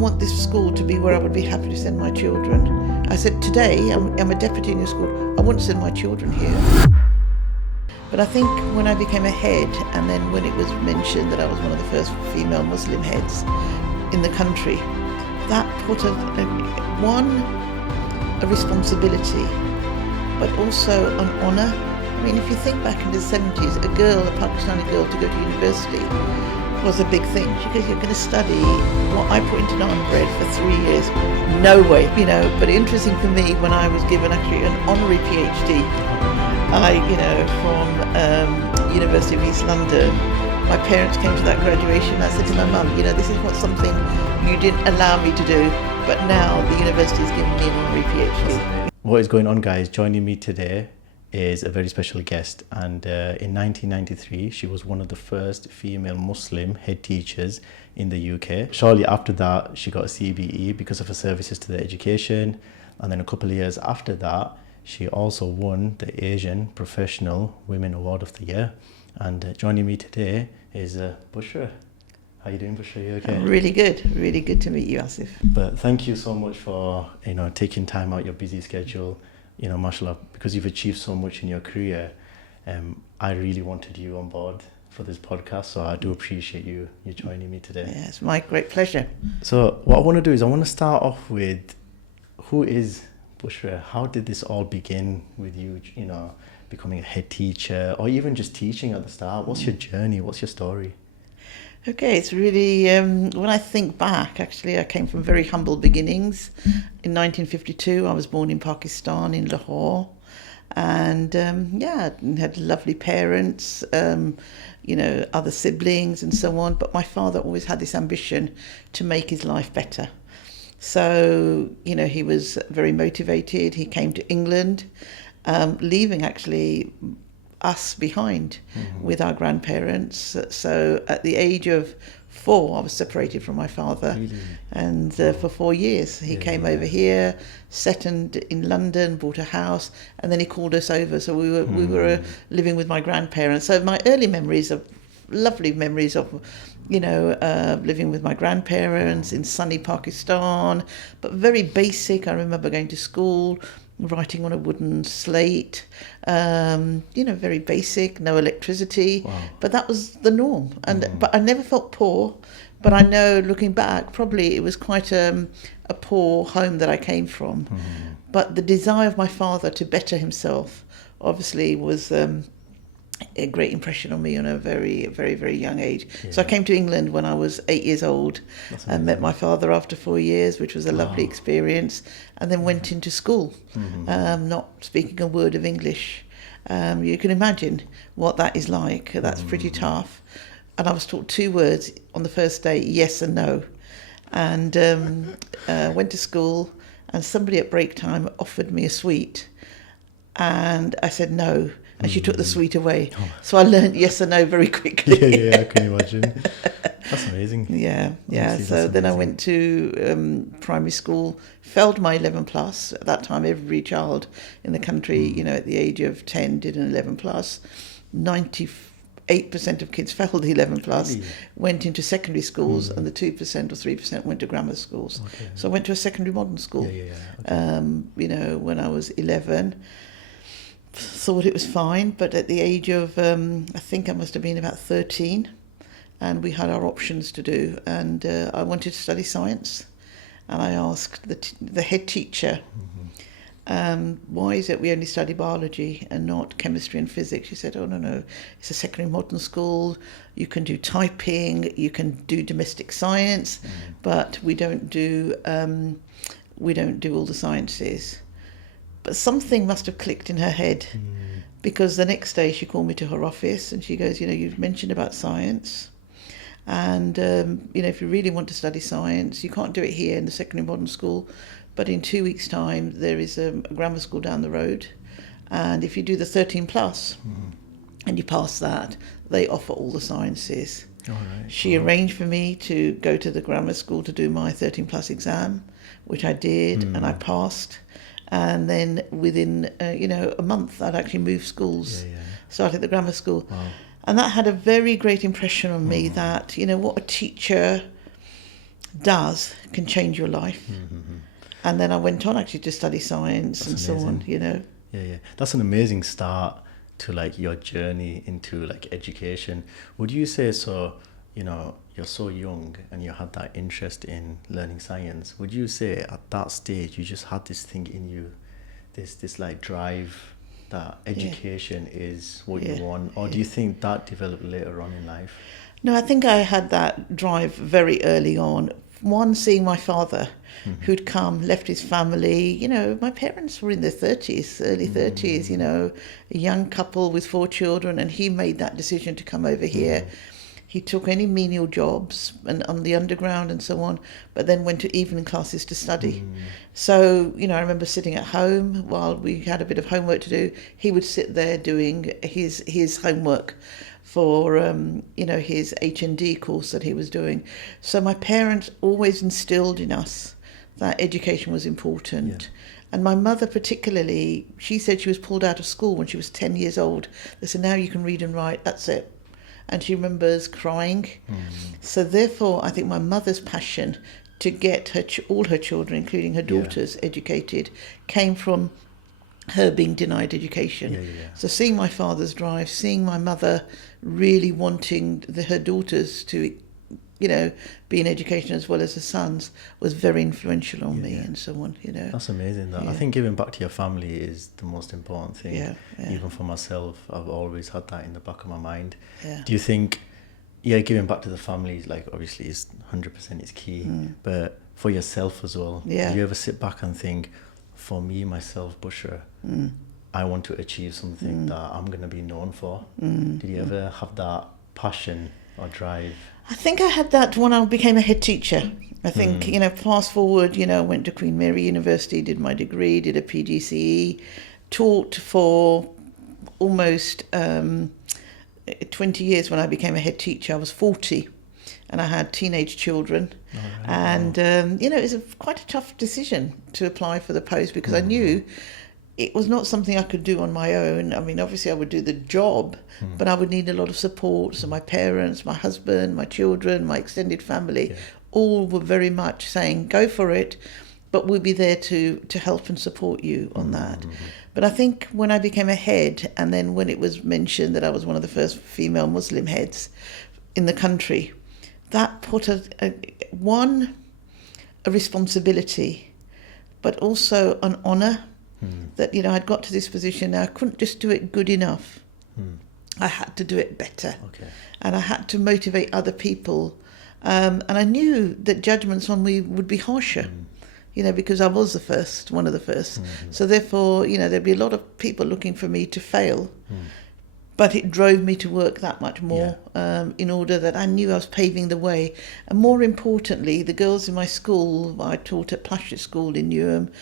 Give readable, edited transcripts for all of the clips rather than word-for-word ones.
want this school to be where I would be happy to send my children. I said, today, I'm a deputy in your school. I wouldn't send my children here. But I think when I became a head, and then when it was mentioned that I was one of the first female Muslim heads in the country, that put a responsibility, but also an honour. I mean, if you think back in the 70s, a Pakistani girl to go to university was a big thing. She goes, you're going to study what I put into naan bread for 3 years? No way, But interesting for me, when I was given actually an honorary PhD, from University of East London, my parents came to that graduation. I said to my mum, this is not something you didn't allow me to do, but now the university is giving me an honorary PhD. What is going on, guys? Joining me today is a very special guest, and in 1993 she was one of the first female Muslim head teachers in the UK. Shortly after that she got a CBE because of her services to the education, and then a couple of years after that she also won the Asian Professional Women Award of the Year. And joining me today is Bushra. How are you doing, Bushra? You okay? Really good to meet you, Asif. But thank you so much for taking time out your busy schedule, mashallah, because you've achieved so much in your career. I really wanted you on board for this podcast, so I do appreciate you joining me today. Yeah, it's my great pleasure. So what I want to do is I want to start off with, who is Bushra? How did this all begin with you, becoming a head teacher, or even just teaching at the start? What's your journey? What's your story? Okay, it's really, when I think back, actually, I came from very humble beginnings. In 1952, I was born in Pakistan, in Lahore. And had lovely parents, other siblings and so on. But my father always had this ambition to make his life better. So, he was very motivated. He came to England, leaving actually us behind with our grandparents. So at the age of 4, I was separated from my father. Really? And for 4 years, he came over here, settled in London, bought a house, and then he called us over. So we were living with my grandparents. So my early memories of lovely memories of living with my grandparents in sunny Pakistan, but very basic. I remember going to school, writing on a wooden slate, very basic, no electricity. Wow. But that was the norm. But I never felt poor. But I know, looking back, probably it was quite a poor home that I came from. But the desire of my father to better himself obviously was a great impression on me on a very, very, very young age. Yeah. So I came to England when I was 8 years old and met my father after 4 years, which was a lovely experience, and then went into school, not speaking a word of English. You can imagine what that is like. That's pretty tough. And I was taught 2 words on the first day, yes and no. And went to school, and somebody at break time offered me a sweet. And I said no. And she took the sweet away. Oh. So I learned yes and no very quickly. Yeah, I can imagine. That's amazing. Yeah. Honestly, so then I went to primary school, failed my 11 plus. At that time, every child in the country, at the age of 10 did an 11 plus. 98% of kids failed the 11 plus, really? Went into secondary schools, and the 2% or 3% went to grammar schools. Okay. So I went to a secondary modern school, Okay. when I was 11. Thought it was fine, but at the age of I think I must have been about 13, and we had our options to do, and I wanted to study science, and I asked the head teacher, why is it we only study biology and not chemistry and physics? She said, oh no, it's a secondary modern school, you can do typing, you can do domestic science, but we don't do all the sciences. But something must have clicked in her head, because the next day she called me to her office and she goes, you've mentioned about science, and if you really want to study science, you can't do it here in the secondary modern school, but in 2 weeks' time there is a grammar school down the road, and if you do the 13 plus and you pass that, they offer all the sciences. All right. She arranged for me to go to the grammar school to do my 13 plus exam, which I did, and I passed. And then within, a month, I'd actually moved schools, started the grammar school. Wow. And that had a very great impression on me that, what a teacher can change your life. And then I went on actually to study science and so on, you know. Yeah. That's an amazing start to like your journey into like education. Would you say so, you know, you're so young and you had that interest in learning science. Would you say at that stage you just had this thing in you, this like drive that education is what you want? Or do you think that developed later on in life? No, I think I had that drive very early on. One, seeing my father, who'd come, left his family. You know, my parents were in their 30s, early 30s, you know, a young couple with 4 children, and he made that decision to come over here. He took any menial jobs and on the underground and so on, but then went to evening classes to study. So, you know, I remember sitting at home while we had a bit of homework to do. He would sit there doing his homework for, you know, his H&D course that he was doing. So my parents always instilled in us that education was important. And my mother particularly, she said she was pulled out of school when she was 10 years old. They said, now you can read and write, that's it. And she remembers crying. So therefore, I think my mother's passion to get all her children, including her daughters, educated, came from her being denied education. So seeing my father's drive, seeing my mother really wanting her daughters to, you know, be in education as well as her sons was very influential on me and so on, you know. That's amazing. I think giving back to your family is the most important thing. Even for myself, I've always had that in the back of my mind. Do you think, giving back to the family, like obviously is 100% is key, but for yourself as well, do you ever sit back and think, for me, myself, Bushra, I want to achieve something that I'm going to be known for? Did you ever have that passion or drive? I think I had that when I became a head teacher. I think, you know, fast forward, you know, went to Queen Mary University, did my degree, did a PGCE, taught for almost 20 years. When I became a head teacher, I was 40 and I had teenage children. And, you know, it was quite a tough decision to apply for the post because I knew it was not something I could do on my own. I mean, obviously I would do the job, but I would need a lot of support. So my parents, my husband, my children, my extended family, all were very much saying, go for it, but we'll be there to help and support you on that. But I think when I became a head, and then when it was mentioned that I was one of the first female Muslim heads in the country, that put a responsibility, but also an honour. That, you know, I'd got to this position now. I couldn't just do it good enough. I had to do it better. And I had to motivate other people. And I knew that judgments on me would be harsher, you know, because I was one of the first. So therefore, you know, there'd be a lot of people looking for me to fail. But it drove me to work that much more in order that I knew I was paving the way. And more importantly, the girls in my school, I taught at Plashet School in Newham,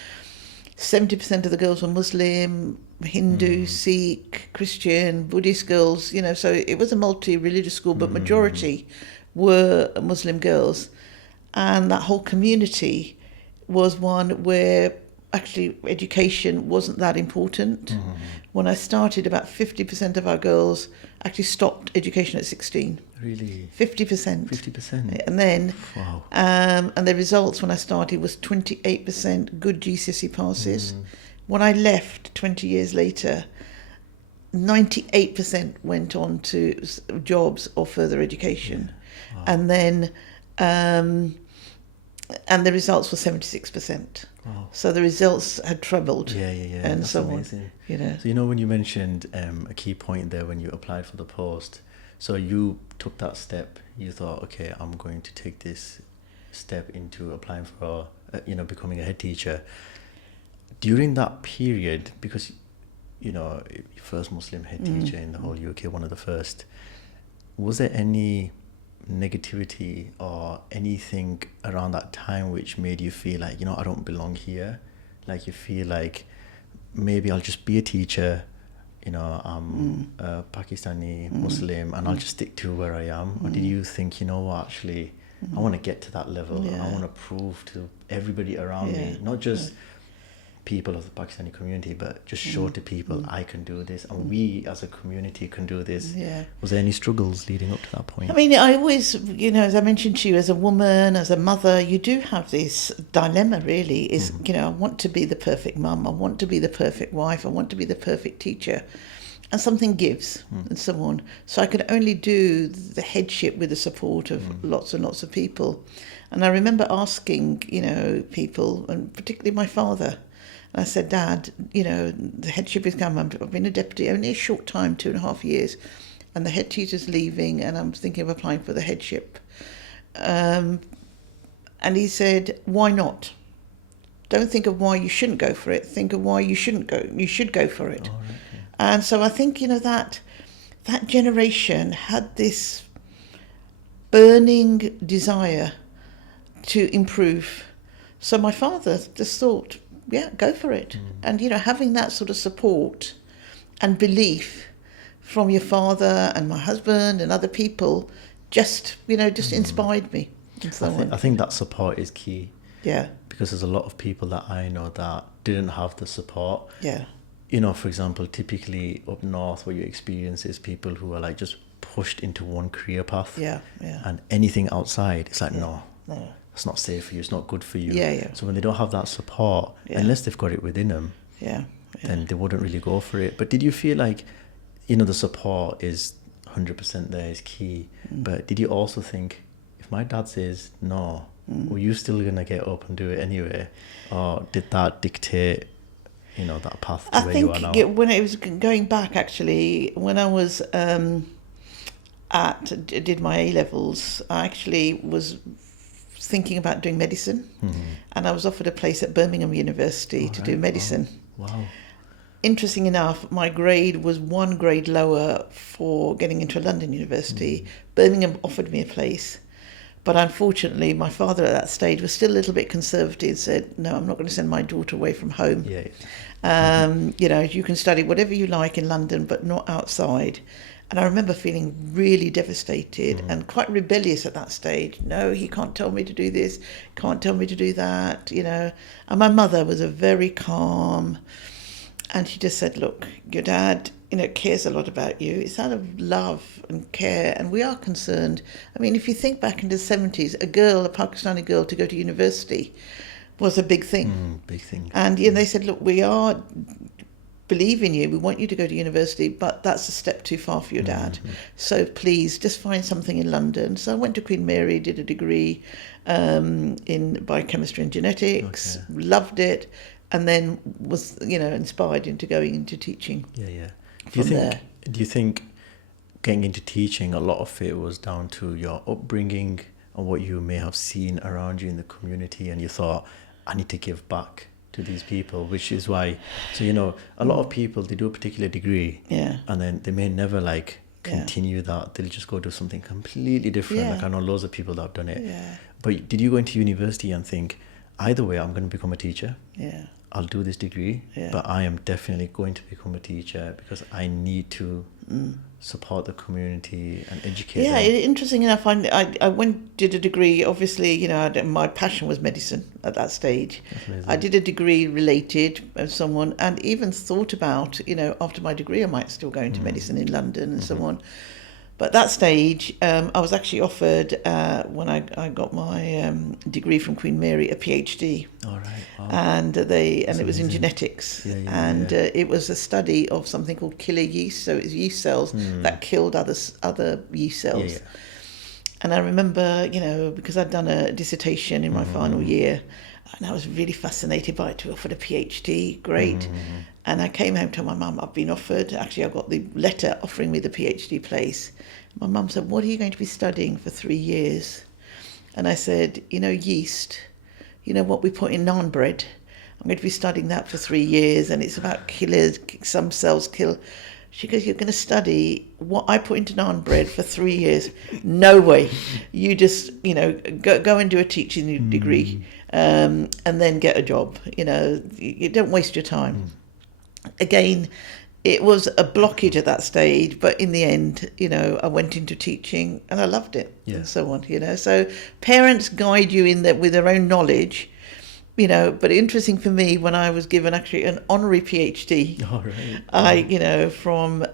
70% of the girls were Muslim, Hindu, Sikh, Christian, Buddhist girls, you know, so it was a multi-religious school, but majority were Muslim girls. And that whole community was one where actually education wasn't that important. When I started, about 50% of our girls actually stopped education at 16. Really? 50%. 50%? And then, wow. And the results when I started was 28% good GCSE passes. When I left 20 years later, 98% went on to jobs or further education. Wow. And then, and the results were 76%. Wow. So the results had trebled. And that's so amazing. On. You know. So, you know, when you mentioned a key point there when you applied for the post, so you took that step, you thought, okay, I'm going to take this step into applying for, you know, becoming a head teacher. During that period, because, you know, first Muslim head teacher in the whole UK, one of the first, was there any negativity or anything around that time which made you feel like, you know, I don't belong here? Like you feel like maybe I'll just be a teacher, you know, I'm a Pakistani Muslim and I'll just stick to where I am? Or did you think, you know what, actually, I want to get to that level. I want to prove to everybody around me, not just people of the Pakistani community, but just show to people I can do this, and we as a community can do this. Yeah. Was there any struggles leading up to that point? I mean, I always, as I mentioned to you, as a woman, as a mother, you do have this dilemma, really, is, I want to be the perfect mum, I want to be the perfect wife, I want to be the perfect teacher. And something gives and so on. So I could only do the headship with the support of lots and lots of people. And I remember asking, people, and particularly my father, and I said, Dad, the headship is coming. I've been a deputy only a short time, 2.5 years, and the head teacher's leaving, and I'm thinking of applying for the headship. And he said, why not? Don't think of why you shouldn't go for it. Think of why you shouldn't go. You should go for it. Oh, right. And so I think, that generation had this burning desire to improve. So my father just thought, yeah, go for it. And, having that sort of support and belief from your father and my husband and other people just inspired me. And so I think that support is key. Yeah. Because there's a lot of people that I know that didn't have the support. Yeah. For example, typically up north, what you experience is people who are like just pushed into one career path. Yeah, yeah. And anything outside, it's like, No. it's not safe for you, it's not good for you. Yeah, yeah. So when they don't have that support, unless they've got it within them, then they wouldn't really go for it. But did you feel like, the support is 100% there, is key. But did you also think, if my dad says no, were you still going to get up and do it anyway? Or did that dictate that path to where you are now? I think when it was going back, actually, when I was did my A-levels, I actually was thinking about doing medicine, and I was offered a place at Birmingham University to do medicine. Wow. Interesting enough, my grade was 1 grade lower for getting into a London university. Birmingham offered me a place. But unfortunately, my father at that stage was still a little bit conservative, said, no, I'm not going to send my daughter away from home. You can study whatever you like in London, but not outside. And I remember feeling really devastated and quite rebellious at that stage. No, he can't tell me to do this, can't tell me to do that, And my mother was a very calm, and she just said, look, your dad, cares a lot about you. It's out of love and care, and we are concerned. I mean, if you think back into the 70s, a Pakistani girl, to go to university was a big thing. Big thing. And they said, look, we are believe in you, we want you to go to university, but that's a step too far for your dad. So please, just find something in London. So I went to Queen Mary, did a degree in biochemistry and genetics, loved it, and then was, inspired into going into teaching. Yeah. Do you think getting into teaching, a lot of it was down to your upbringing and what you may have seen around you in the community, and you thought, I need to give back to these people, which is why, so a lot of people, they do a particular degree, and then they may never continue that. They'll just go do something completely different. Like I know loads of people that have done it. But did you go into university and think, either way, I'm going to become a teacher? I'll do this degree, but I am definitely going to become a teacher because I need to support the community and educate them. Interesting enough, I did a degree. Obviously, my passion was medicine at that stage. I did a degree related of someone, and even thought about, after my degree, I might still go into medicine in London and so on. But at that stage, I was actually offered, when I got my degree from Queen Mary, a PhD. All right. Wow. And it was in genetics. It was a study of something called killer yeast. So it was yeast cells that killed other yeast cells. And I remember, because I'd done a dissertation in my final year, and I was really fascinated by it, to offer a PhD, great. And I came home to my mum, I've been offered, actually I got the letter offering me the PhD place. My mum said, what are you going to be studying for 3 years? And I said, yeast, what we put in naan bread, I'm going to be studying that for 3 years, and it's about killers, some cells kill. She goes, you're going to study what I put into naan bread for 3 years? No way. You just, go and do a teaching degree, and then get a job. You don't waste your time. Again, it was a blockage at that stage, but in the end, I went into teaching and I loved it, and so on. So parents guide you in that with their own knowledge, But interesting for me, when I was given actually an honorary PhD, All right. from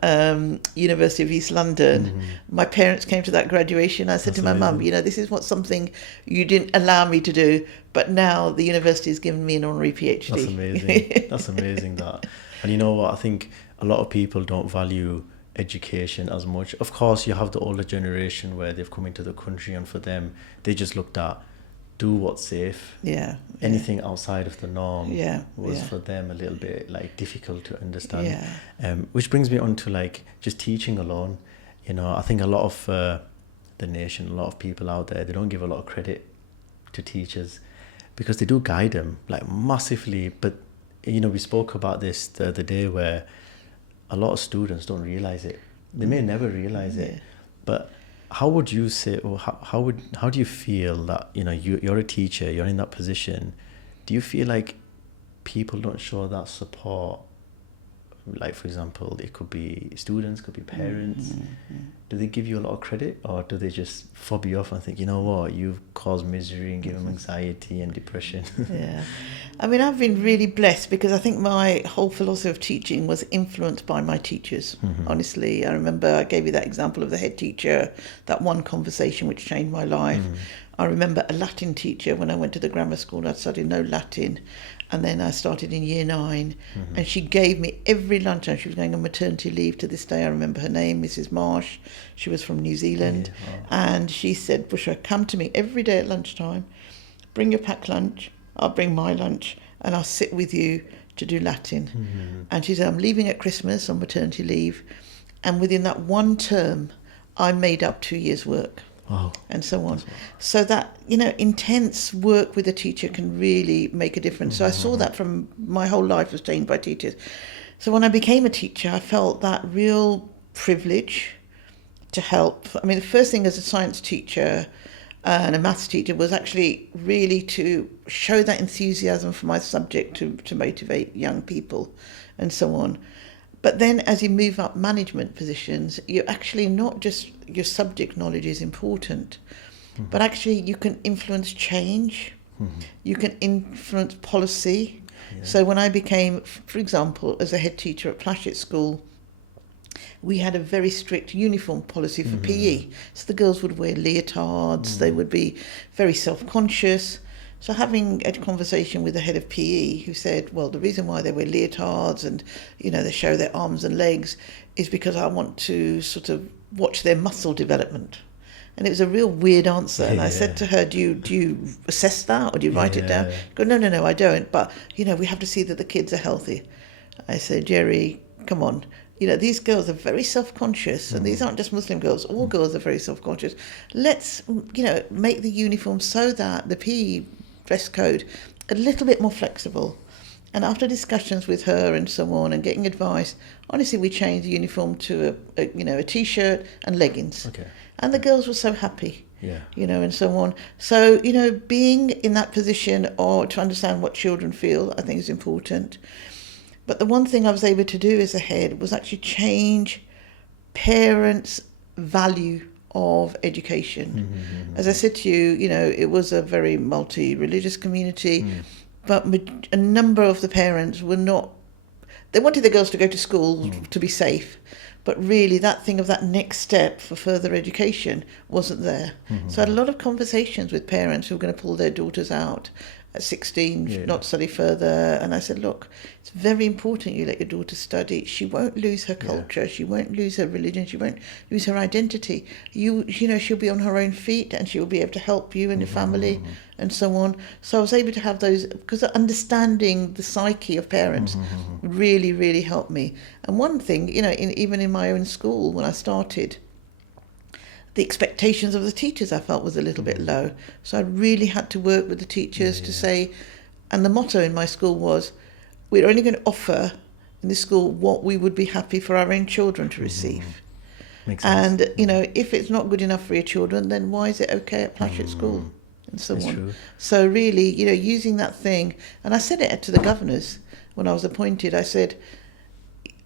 University of East London, my parents came to that graduation. I said That's to my mum, amazing. this is something you didn't allow me to do, but now the university has given me an honorary PhD. That's amazing. That's amazing that. And you know what? I think a lot of people don't value education as much. Of course, you have the older generation where they've come into the country, and for them, they just looked at do what's safe. Yeah. Anything outside of the norm was Yeah. for them a little bit like difficult to understand. Yeah. Which brings me on to like just teaching alone. I think a lot of the nation, a lot of people out there, they don't give a lot of credit to teachers because they do guide them like massively. But we spoke about this the other day where a lot of students don't realize it. They may never realize it, but how would you say, or how do you feel that you're a teacher, you're in that position? Do you feel like people don't show that support? Like, for example, it could be students, could be parents. Do they give you a lot of credit, or do they just fob you off and think, you know what, you've caused misery and give them anxiety and depression? Yeah. I mean, I've been really blessed because I think my whole philosophy of teaching was influenced by my teachers. Honestly, I remember I gave you that example of the head teacher, that one conversation which changed my life. I remember a Latin teacher when I went to the grammar school. I studied no Latin, and then I started in year 9, and she gave me every lunchtime. She was going on maternity leave. To this day I remember her name, Mrs. Marsh. She was from New Zealand. And she said, Bushra, come to me every day at lunchtime, bring your packed lunch, I'll bring my lunch, and I'll sit with you to do Latin. And she said, I'm leaving at Christmas on maternity leave, and within that one term I made up 2 years' work. Wow. And so on. So that, intense work with a teacher can really make a difference. So I saw that from my whole life was changed by teachers. So when I became a teacher, I felt that real privilege to help. I mean, the first thing as a science teacher and a maths teacher was actually really to show that enthusiasm for my subject to motivate young people and so on. But then as you move up management positions, you're actually not just your subject knowledge is important, but actually you can influence change, you can influence policy. So when I became, for example, as a head teacher at Plashet School, we had a very strict uniform policy for PE. So the girls would wear leotards, they would be very self-conscious. So having a conversation with the head of PE who said, well, the reason why they wear leotards and, they show their arms and legs is because I want to sort of watch their muscle development. And it was a real weird answer. And I said to her, do you assess that or do you write it down? Go, no, I don't. But, we have to see that the kids are healthy. I said, Jerry, come on. These girls are very self-conscious, and these aren't just Muslim girls. All girls are very self-conscious. Let's, make the uniform so that the PE dress code a little bit more flexible. And after discussions with her and so on and getting advice, honestly, we changed the uniform to a T-shirt and leggings. Okay. And the girls were so happy. Yeah. And so on. So, being in that position or to understand what children feel, I think is important. But the one thing I was able to do as a head was actually change parents' value of education. As I said to you, it was a very multi-religious community, but a number of the parents were not, they wanted the girls to go to school to be safe, but really that thing of that next step for further education wasn't there. So I had a lot of conversations with parents who were going to pull their daughters out at 16, not study further. And I said, look, it's very important you let your daughter study. She won't lose her culture. She won't lose her religion. She won't lose her identity. She'll be on her own feet and she'll be able to help you and your family and so on. So I was able to have those, because understanding the psyche of parents really, really helped me. And one thing, even in my own school when I started, the expectations of the teachers I felt was a little bit low. So I really had to work with the teachers to say, and the motto in my school was, we're only going to offer in this school what we would be happy for our own children to receive. Makes sense. And, if it's not good enough for your children, then why is it okay at Plashet School? And so That's on. true. So really, using that thing, and I said it to the governors when I was appointed, I said,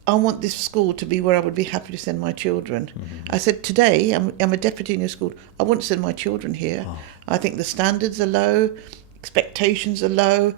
I want this school to be where I would be happy to send my children. I said, today, I'm a deputy in your school. I wouldn't send my children here. I think the standards are low, expectations are low.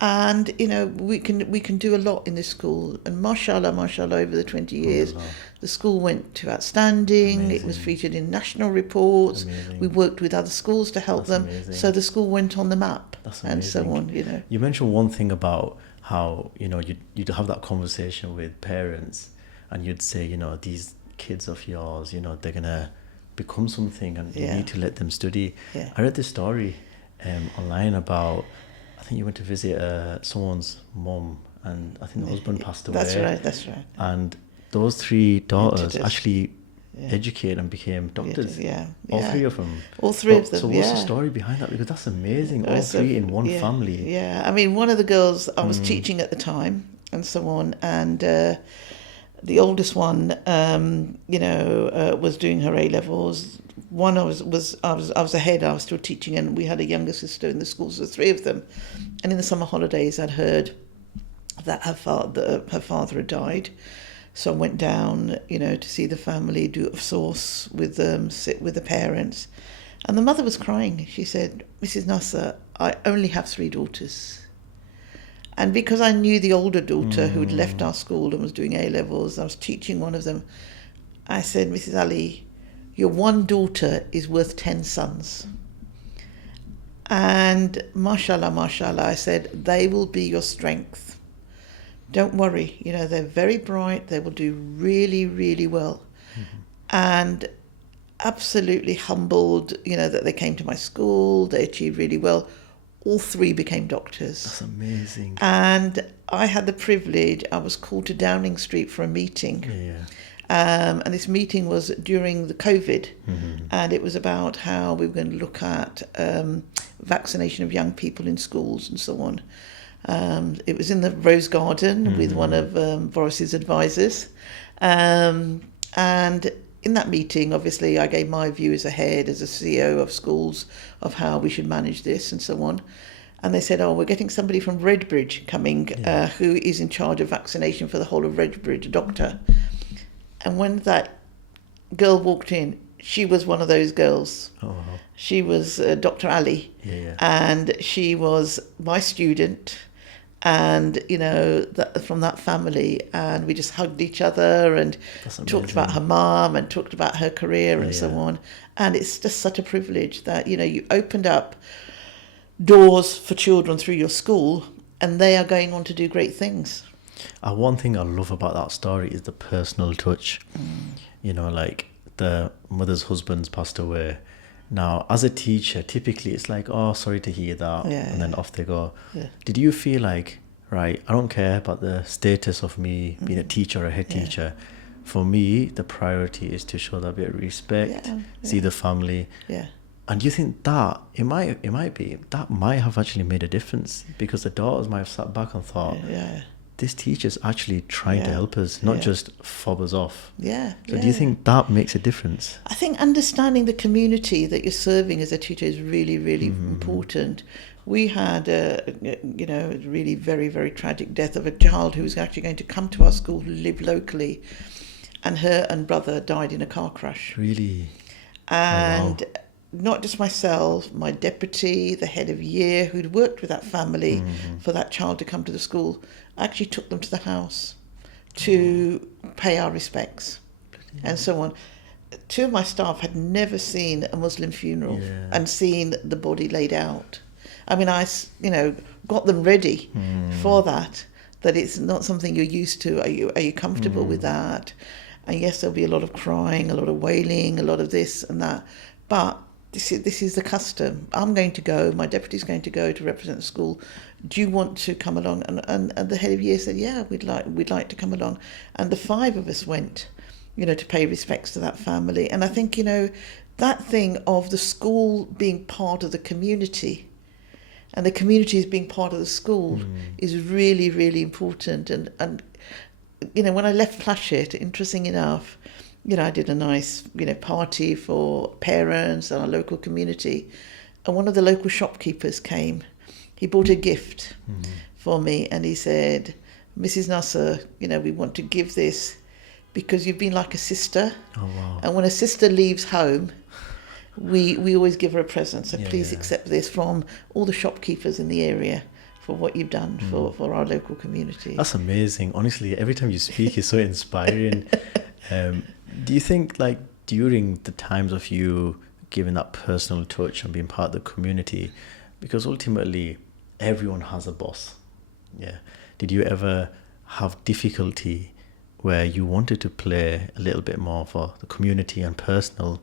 And we can do a lot in this school, and mashallah over the 20 years the school went to outstanding. Amazing. It was featured in national reports. Amazing. We worked with other schools to help them. So the school went on the map. And so on. You mentioned one thing about how you'd have that conversation with parents, and you'd say, these kids of yours, they're gonna become something, and you need to let them study. I read this story online about, I think you went to visit someone's mum, and I think the husband passed away. That's right. And those 3 daughters actually educated and became doctors. All 3 of them. All 3 of them. So what's the story behind that? Because that's amazing. All 3 in one family. Yeah, I mean, one of the girls I was teaching at the time, and so on, and the oldest one, was doing her A levels. One I was ahead. I was still teaching, and we had a younger sister in the school, so 3 of them. And in the summer holidays, I'd heard that her father had died. So I went down, to see the family, do a sauce with them, sit with the parents. And the mother was crying. She said, "Mrs. Nasir, I only have 3 daughters." And because I knew the older daughter who'd left our school and was doing A-levels, I was teaching one of them, I said, "Mrs. Ali, your one daughter is worth 10 sons. And mashallah, I said, they will be your strength. Don't worry, they're very bright. They will do really, really well." And absolutely humbled, that they came to my school. They achieved really well. All 3 became doctors. That's amazing. And I had the privilege, I was called to Downing Street for a meeting. And this meeting was during the COVID. And it was about how we were going to look at vaccination of young people in schools and so on. It was in the Rose Garden with one of Boris's advisors. And in that meeting, obviously, I gave my view as a head, as a CEO of schools, of how we should manage this and so on. And they said, we're getting somebody from Redbridge coming who is in charge of vaccination for the whole of Redbridge, a doctor. And when that girl walked in, she was one of those girls. She was Dr. Ali. And she was my student. And, from that family, and we just hugged each other and talked about her mum and talked about her career and so on. And it's just such a privilege that, you opened up doors for children through your school, and they are going on to do great things. One thing I love about that story is the personal touch. Like the mother's husband's passed away. Now, as a teacher, typically it's like, sorry to hear that, and then off they go. Did you feel like, right, I don't care about the status of me being a teacher or a head teacher. For me, the priority is to show that bit of respect, see the family. And do you think that it might have actually made a difference, because the daughters might have sat back and thought, this teacher's actually trying to help us, not just fob us off. So do you think that makes a difference? I think understanding the community that you're serving as a teacher is really, really important. We had a really very, very tragic death of a child who was actually going to come to our school, who lived locally, and her and brother died in a car crash. Really? And not just myself, my deputy, the head of year, who'd worked with that family for that child to come to the school, actually took them to the house to pay our respects and so on. 2 of my staff had never seen a Muslim funeral and seen the body laid out. I mean, I got them ready for that it's not something you're used to. Are you comfortable with that? And yes, there'll be a lot of crying, a lot of wailing, a lot of this and that. But this is the custom. I'm going to go, my deputy's going to go to represent the school. Do you want to come along? And the head of year said, yeah, we'd like to come along. And the 5 of us went, to pay respects to that family. And I think, that thing of the school being part of the community and the community as being part of the school is really, really important. And when I left Plashet, interesting enough, I did a nice, party for parents and our local community. And one of the local shopkeepers came. He bought a gift for me, and he said, "Mrs. Nasir, we want to give this because you've been like a sister. Oh, wow. And when a sister leaves home, we always give her a present. So please accept this from all the shopkeepers in the area for what you've done for our local community. That's amazing. Honestly, every time you speak, it's so inspiring. Do you think, like, during the times of you giving that personal touch and being part of the community, because ultimately everyone has a boss, yeah, did you ever have difficulty where you wanted to play a little bit more for the community and personal,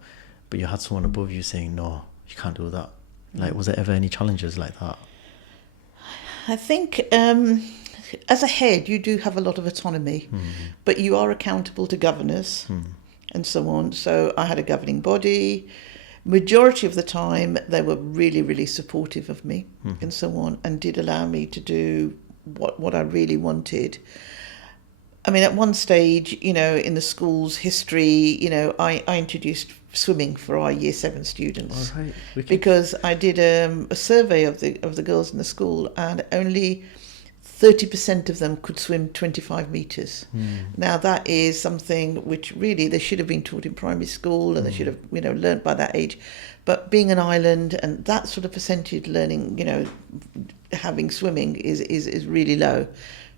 but you had someone above you saying, no, you can't do that? Like, was there ever any challenges like that? I think as a head, you do have a lot of autonomy, but you are accountable to governors and so on. So I had a governing body. Majority of the time, they were really, really supportive of me and so on, and did allow me to do what I really wanted. I mean, at one stage, you know, in the school's history, you know, I introduced swimming for our Year 7 students. All right. Because I did a survey of the girls in the school, and only 30% of them could swim 25 metres. Now, that is something which really they should have been taught in primary school, and they should have, you know, learnt by that age. But being an island and that sort of percentage learning, you know, having swimming is really low.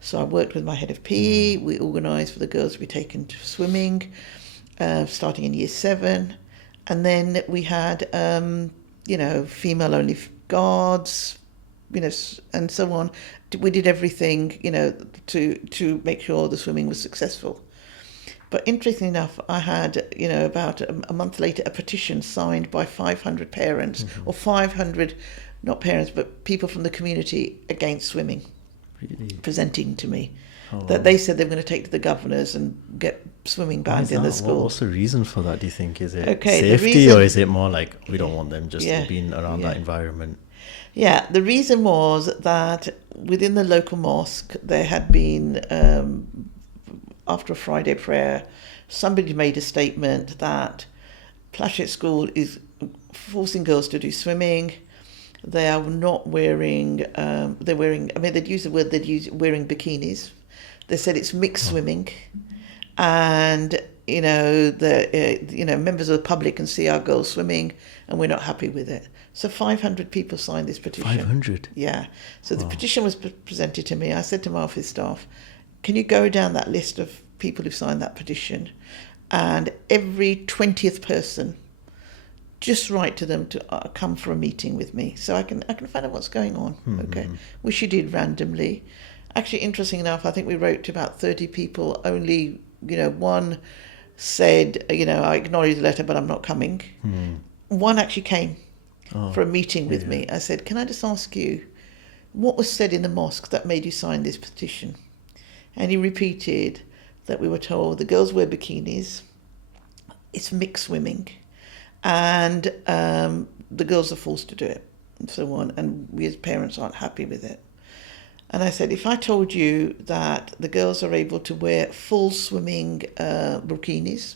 So I worked with my head of PE. We organised for the girls to be taken to swimming, starting in Year 7. And then we had, you know, female-only guards, you know, and so on. We did everything, you know, to make sure the swimming was successful. But interestingly enough, I had, you know, about a month later, a petition signed by 500 parents, or 500, not parents, but people from the community against swimming. Really? Presenting to me that they said they were going to take to the governors and get swimming banned in the school. What's the reason for that, do you think? Is it safety, or is it more like we don't want them just being around that environment? Yeah, the reason was that within the local mosque there had been, after a Friday prayer, somebody made a statement that Plashet School is forcing girls to do swimming. They are not wearing, they're wearing, I mean, they'd use the word, wearing bikinis. They said it's mixed swimming. And, you know, members of the public can see our girls swimming, and we're not happy with it. So 500 people signed this petition. 500? Yeah. So the petition was presented to me. I said to my office staff, can you go down that list of people who've signed that petition? And every 20th person, just write to them to come for a meeting with me, so I can find out what's going on. Okay, which she did randomly. Actually, interesting enough, I think we wrote to about 30 people. Only, you know, one said, you know, I acknowledge the letter, but I'm not coming. One actually came for a meeting with me. I said, can I just ask you, what was said in the mosque that made you sign this petition? And he repeated that we were told the girls wear bikinis, it's mixed swimming, and the girls are forced to do it, and so on, and we as parents aren't happy with it. And I said, if I told you that the girls are able to wear full swimming bikinis,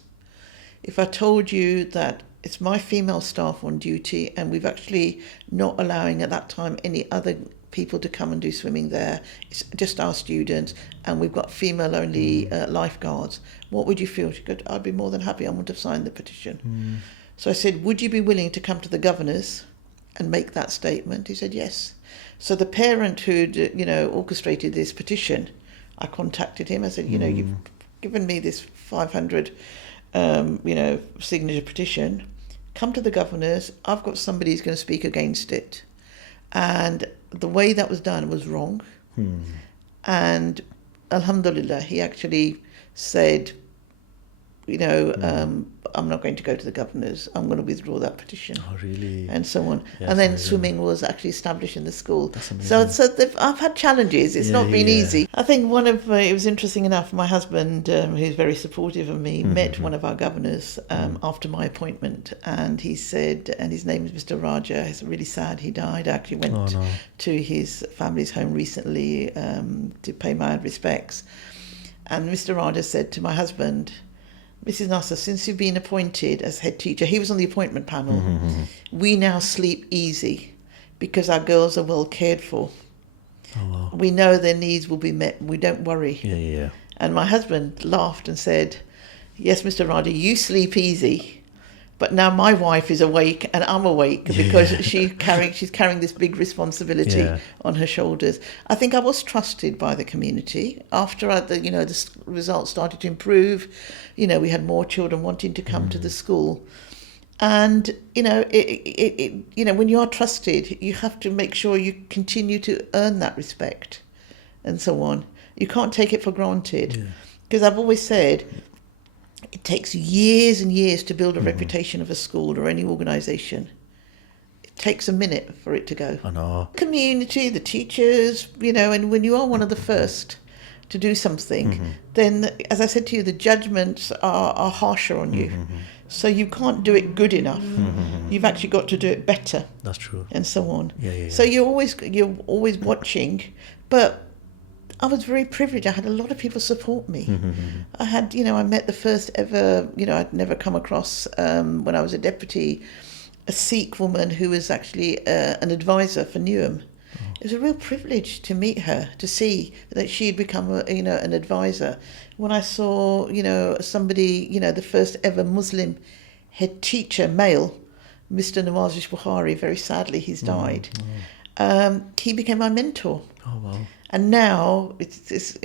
if I told you that it's my female staff on duty, and we've actually not allowing at that time any other people to come and do swimming there, it's just our students, and we've got female-only lifeguards, what would you feel? She goes, I'd be more than happy, I would have signed the petition. So I said, would you be willing to come to the governors and make that statement? He said, yes. So the parent who'd, you know, orchestrated this petition, I contacted him. I said, you know, you've given me this 500, you know, signature petition. Come to the governors. I've got somebody who's going to speak against it. And the way that was done was wrong. And alhamdulillah, he actually said, you know, I'm not going to go to the governors. I'm going to withdraw that petition. Oh, really? And so on. Yes, and then amazing. swimming was actually established in the school. That's amazing. So I've had challenges. It's not been easy. I think it was interesting enough, my husband, who's very supportive of me, met one of our governors after my appointment. And he said, and his name is Mr. Raja. It's really sad he died. I actually went to his family's home recently to pay my respects. And Mr. Raja said to my husband, Mrs. Nasir, since you've been appointed as head teacher, he was on the appointment panel, we now sleep easy because our girls are well cared for. Oh, wow. We know their needs will be met. We don't worry. Yeah. And my husband laughed and said, yes, Mr. Raja, you sleep easy, But now my wife is awake and I'm awake because she's carrying this big responsibility on her shoulders. I think I was trusted by the community after the results started to improve. We had more children wanting to come to the school, and when you are trusted, you have to make sure you continue to earn that respect, and so on. You can't take it for granted, because I've always said, it takes years and years to build a reputation of a school or any organisation. It takes a minute for it to go. I know. Community, the teachers, and when you are one of the first to do something, then, as I said to you, the judgments are harsher on you. So you can't do it good enough. You've actually got to do it better. That's true. And so on. Yeah. So you're always watching, but I was very privileged. I had a lot of people support me. I had, I met the first ever, I'd never come across, when I was a deputy, a Sikh woman who was actually an advisor for Newham. It was a real privilege to meet her, to see that she had become, an advisor. When I saw, somebody, the first ever Muslim head teacher, male, Mr. Nawazish Buhari, very sadly, he's died. He became my mentor. Oh, wow. And now, it's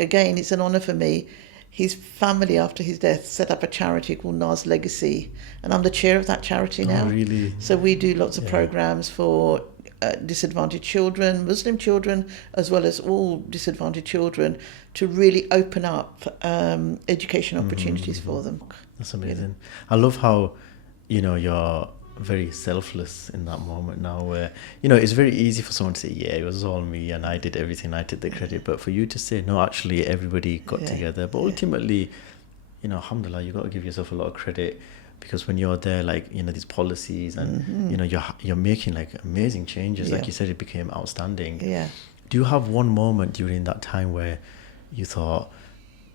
an honour for me. His family, after his death, set up a charity called Nas Legacy, and I'm the chair of that charity now. Oh, really? So we do lots of programmes for disadvantaged children, Muslim children, as well as all disadvantaged children, to really open up education opportunities for them. That's amazing. I love how, you're very selfless in that moment now, where it's very easy for someone to say, it was all me and I did everything, I took the credit, but for you to say, no, actually everybody got together. But ultimately, alhamdulillah, you got to give yourself a lot of credit, because when you're there, like, these policies and you're making like amazing changes, like you said, it became outstanding. Do you have one moment during that time where you thought,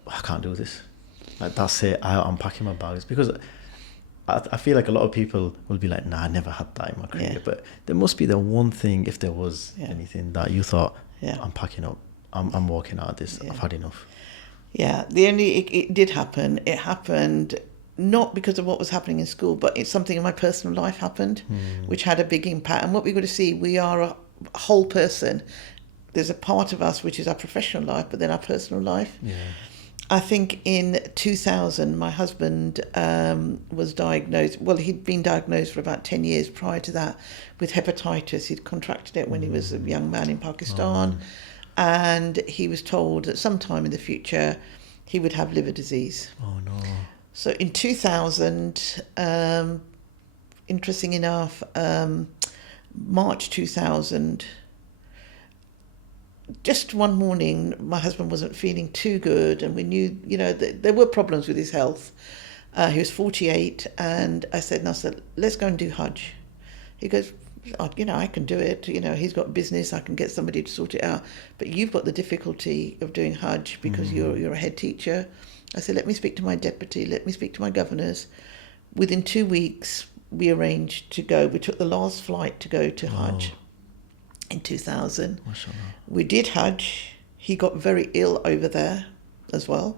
I can't do this, like, that's it, I'm packing my bags? Because I feel like a lot of people will be like, nah, I never had that in my career. But there must be the one thing, if there was anything, that you thought, I'm packing up, I'm walking out of this, I've had enough. It did happen. It happened not because of what was happening in school, but it's something in my personal life happened, which had a big impact. And what we've got to see, we are a whole person. There's a part of us which is our professional life, but then our personal life. I think in 2000, my husband was diagnosed. Well, he'd been diagnosed for about 10 years prior to that with hepatitis. He'd contracted it when he was a young man in Pakistan. And he was told that sometime in the future he would have liver disease. Oh, no. So in 2000, interesting enough, March 2000, just one morning, my husband wasn't feeling too good, and we knew, that there were problems with his health. He was 48, and I said, Nasser, let's go and do Hajj. He goes, I can do it. He's got business, I can get somebody to sort it out. But you've got the difficulty of doing Hajj because you're a head teacher. I said, let me speak to my deputy, let me speak to my governors. Within 2 weeks, we arranged to go. We took the last flight to go to Hajj. In 2000. Mashallah. We did Hajj. He got very ill over there as well,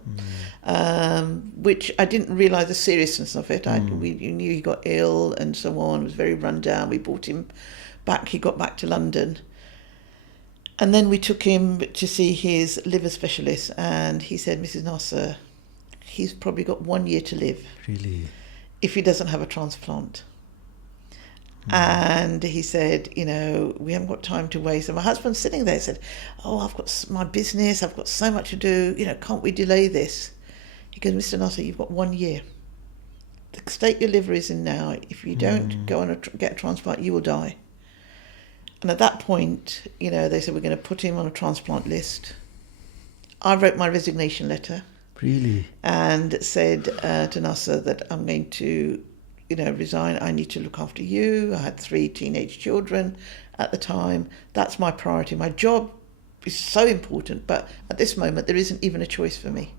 which I didn't realise the seriousness of it. We knew he got ill and so on, was very run down. We brought him back. He got back to London. And then we took him to see his liver specialist, and he said, Mrs. Nasser, he's probably got 1 year to live. Really? If he doesn't have a transplant. And he said, we haven't got time to waste. And my husband's sitting there, said, I've got my business, I've got so much to do, can't we delay this? He goes, Mr. Nasser, you've got 1 year. The state your liver is in now, if you don't go on get a transplant, you will die. And at that point, they said, we're going to put him on a transplant list. I wrote my resignation letter. Really? And said to Nasser that I'm going to resign. I need to look after you. I had 3 teenage children at the time. That's my priority. My job is so important, but at this moment, there isn't even a choice for me.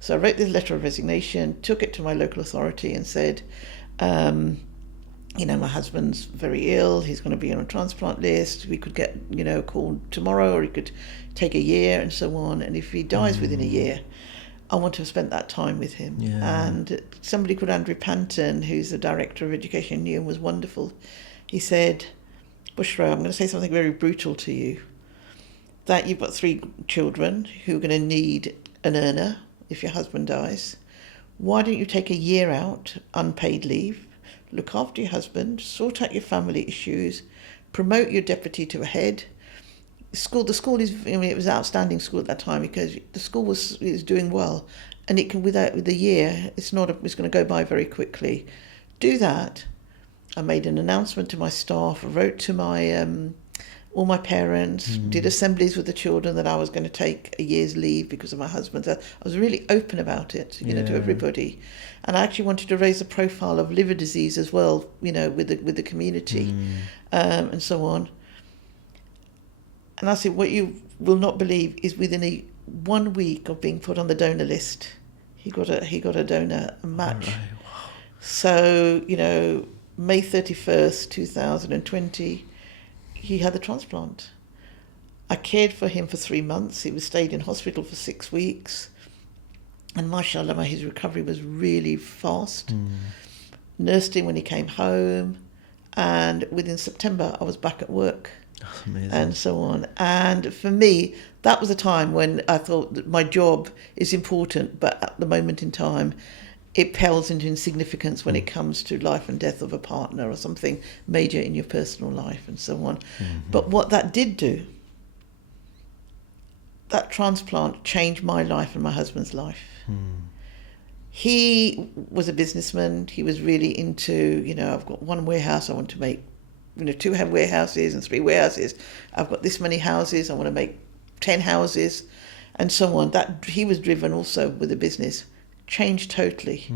So I wrote this letter of resignation, took it to my local authority and said, my husband's very ill. He's going to be on a transplant list. We could get, a call tomorrow, or he could take a year and so on. And if he dies within a year, I want to have spent that time with him. Yeah. And somebody called Andrew Panton, who's the director of education in Newham, was wonderful. He said, Bushra, I'm going to say something very brutal to you, that you've got 3 children who are going to need an earner if your husband dies. Why don't you take a year out, unpaid leave, look after your husband, sort out your family issues, promote your deputy to a head. The school is, I mean, it was an outstanding school at that time because the school was doing well, and it can, with a year, it's going to go by very quickly. Do that. I made an announcement to my staff, wrote to my all my parents, did assemblies with the children that I was going to take a year's leave because of my husband. So I was really open about it, to everybody. And I actually wanted to raise the profile of liver disease as well, with the community, and so on. And I said, what you will not believe is within 1 week of being put on the donor list, he got a donor match. Right, wow. So, May 31st, 2020, he had the transplant. I cared for him for 3 months. He was stayed in hospital for 6 weeks. And mashallah, his recovery was really fast. Nursed him when he came home. And within September, I was back at work. That's amazing. And so on. And for me, that was a time when I thought that my job is important, but at the moment in time, it pales into insignificance when it comes to life and death of a partner or something major in your personal life and so on. But what that did do, that transplant changed my life and my husband's life. He was a businessman. He was really into, I've got 1 warehouse, I want to make 2 warehouses and 3 warehouses. I've got this many houses, I want to make 10 houses and so on. That he was driven also with the business. Changed totally.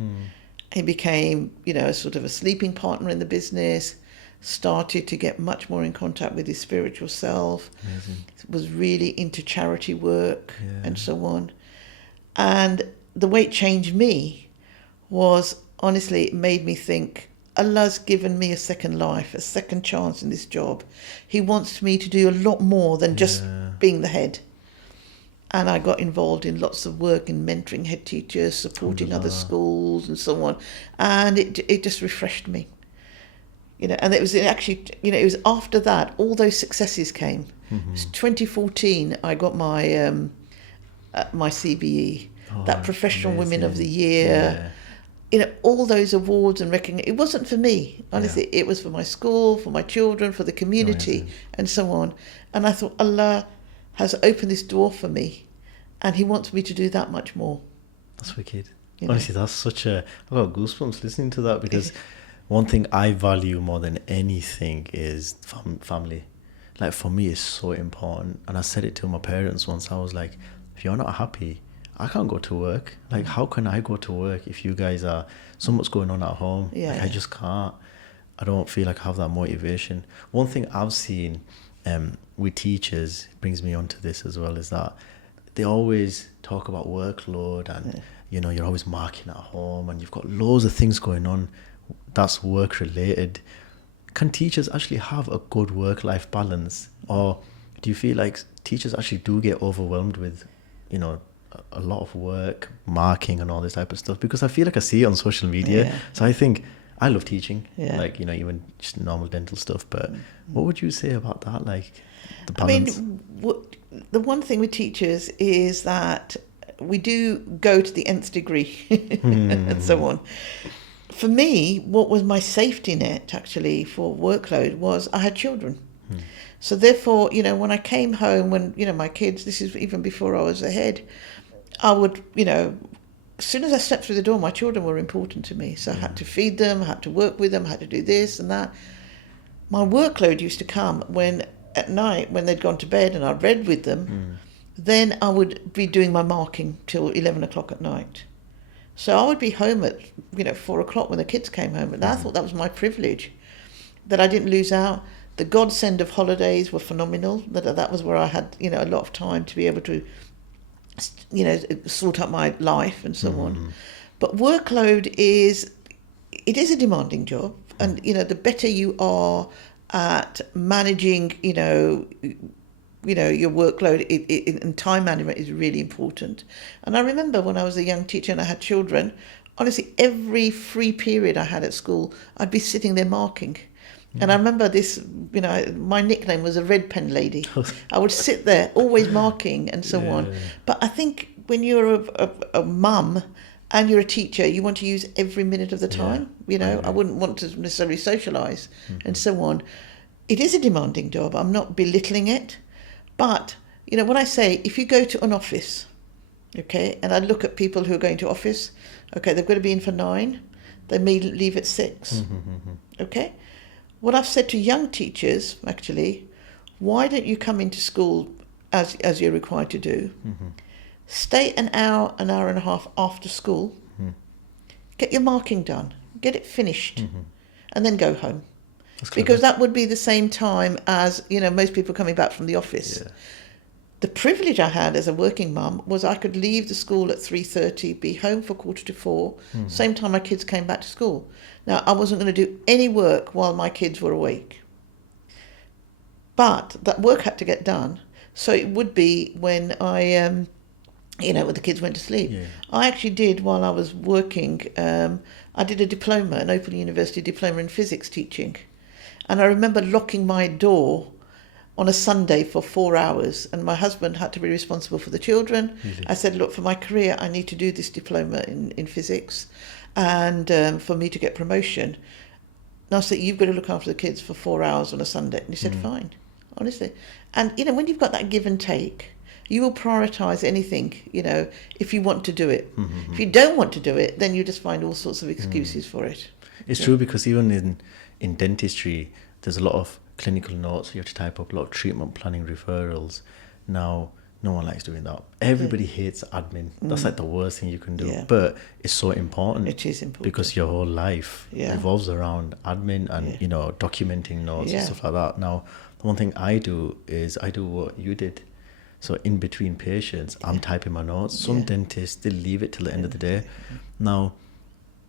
He became, sort of a sleeping partner in the business, started to get much more in contact with his spiritual self. Amazing. Was really into charity work and so on. And the way it changed me was, honestly, it made me think, Allah's given me a second life, a second chance in this job. He wants me to do a lot more than just being the head. And I got involved in lots of work in mentoring head teachers, supporting other schools and so on. And it just refreshed me. And it was actually, it was after that, all those successes came. It was 2014, I got my my CBE, that Professional amazing. Women of the Year. All those awards and recognition. It wasn't for me, honestly. It was for my school, for my children, for the community, and so on. And I thought, Allah has opened this door for me, and He wants me to do that much more. That's wicked. Honestly, that's such a... I got goosebumps listening to that, because one thing I value more than anything is family. Like, for me, it's so important. And I said it to my parents once. I was like, if you're not happy, I can't go to work. Like, how can I go to work if you guys are... So much going on at home. I just can't. I don't feel like I have that motivation. One thing I've seen with teachers, it brings me on to this as well, is that they always talk about workload and, you're always marking at home and you've got loads of things going on that's work related. Can teachers actually have a good work-life balance? Or do you feel like teachers actually do get overwhelmed with, a lot of work, marking and all this type of stuff? Because I feel like I see it on social media. So I think, I love teaching, like, even just normal dental stuff. But what would you say about that, like, the balance? I mean, the one thing with teachers is that we do go to the nth degree and so on. For me, what was my safety net, actually, for workload was I had children. So therefore, when I came home, when, my kids, this is even before I was a head, I would, as soon as I stepped through the door, my children were important to me. So I had to feed them, I had to work with them, I had to do this and that. My workload used to come when, at night, when they'd gone to bed and I read with them, then I would be doing my marking till 11 o'clock at night. So I would be home at, 4 o'clock when the kids came home. And I thought that was my privilege, that I didn't lose out. The godsend of holidays were phenomenal. That was where I had, a lot of time to be able to, sort out my life and so on. But workload is a demanding job. And, the better you are at managing, your workload, and time management is really important. And I remember when I was a young teacher and I had children, honestly, every free period I had at school, I'd be sitting there marking. And I remember this, my nickname was a red pen lady. I would sit there always marking and so on. But I think when you're a mum and you're a teacher, you want to use every minute of the time. I wouldn't want to necessarily socialise and so on. It is a demanding job. I'm not belittling it. But, when I say, if you go to an office, okay, and I look at people who are going to office, okay, they've got to be in for 9, they may leave at 6, okay? What I've said to young teachers, actually, why don't you come into school as you're required to do, stay an hour and a half after school, get your marking done, get it finished, and then go home. Because that would be the same time as, most people coming back from the office. Yeah. The privilege I had as a working mum was I could leave the school at 3:30, be home for 3:45, same time my kids came back to school. Now, I wasn't going to do any work while my kids were awake. But that work had to get done. So it would be when when the kids went to sleep. Yeah. I actually did, while I was working, I did a diploma, an Open University diploma in physics teaching. And I remember locking my door on a Sunday for 4 hours, and my husband had to be responsible for the children. Really? I said, look, for my career, I need to do this diploma in physics, and for me to get promotion. And I said, you've got to look after the kids for 4 hours on a Sunday. And he said, fine, honestly. And, when you've got that give and take, you will prioritise anything, if you want to do it. If you don't want to do it, then you just find all sorts of excuses for it. It's true, because even in dentistry, there's a lot of clinical notes. You have to type up a lot of treatment planning referrals. Now, no one likes doing that. Everybody hates admin. That's like the worst thing you can do. Yeah. But it's so important. It is important. Because your whole life revolves around admin and, documenting notes and stuff like that. Now, the one thing I do is I do what you did. So in between patients, I'm typing my notes. Some dentists, they leave it till the end of the day. Now,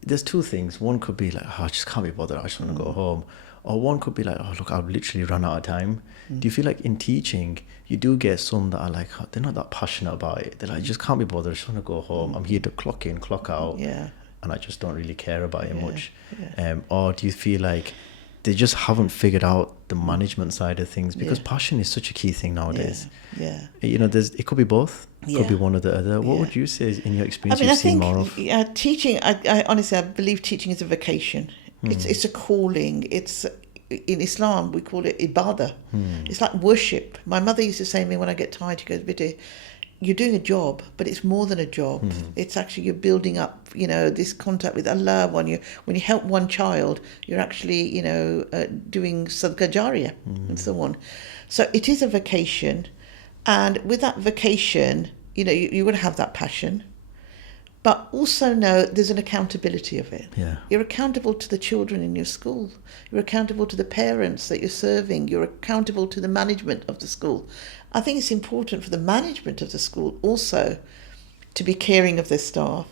there's two things. One could be like, I just can't be bothered, I just want to go home. Or one could be like, oh, look, I've literally run out of time. Do you feel like in teaching, you do get some that are like, they're not that passionate about it. They're like, I just can't be bothered, I just want to go home. I'm here to clock in, clock out. Yeah. And I just don't really care about it much. Yeah. Or do you feel like they just haven't figured out the management side of things? Because passion is such a key thing nowadays. Yeah. It could be both. It could be one or the other. What would you say in your experience you've seen more of? Teaching, I honestly, I believe teaching is a vocation. It's a calling. It's, in Islam, we call it ibadah. It's like worship. My mother used to say to me when I get tired, she goes, Biddy, you're doing a job, but it's more than a job. It's actually, you're building up, this contact with Allah. When you help one child, you're actually, doing sadaqah jariyah and so on. So it is a vocation. And with that vocation, you're going to have that passion. But also know there's an accountability of it. Yeah. You're accountable to the children in your school. You're accountable to the parents that you're serving. You're accountable to the management of the school. I think it's important for the management of the school also to be caring of their staff,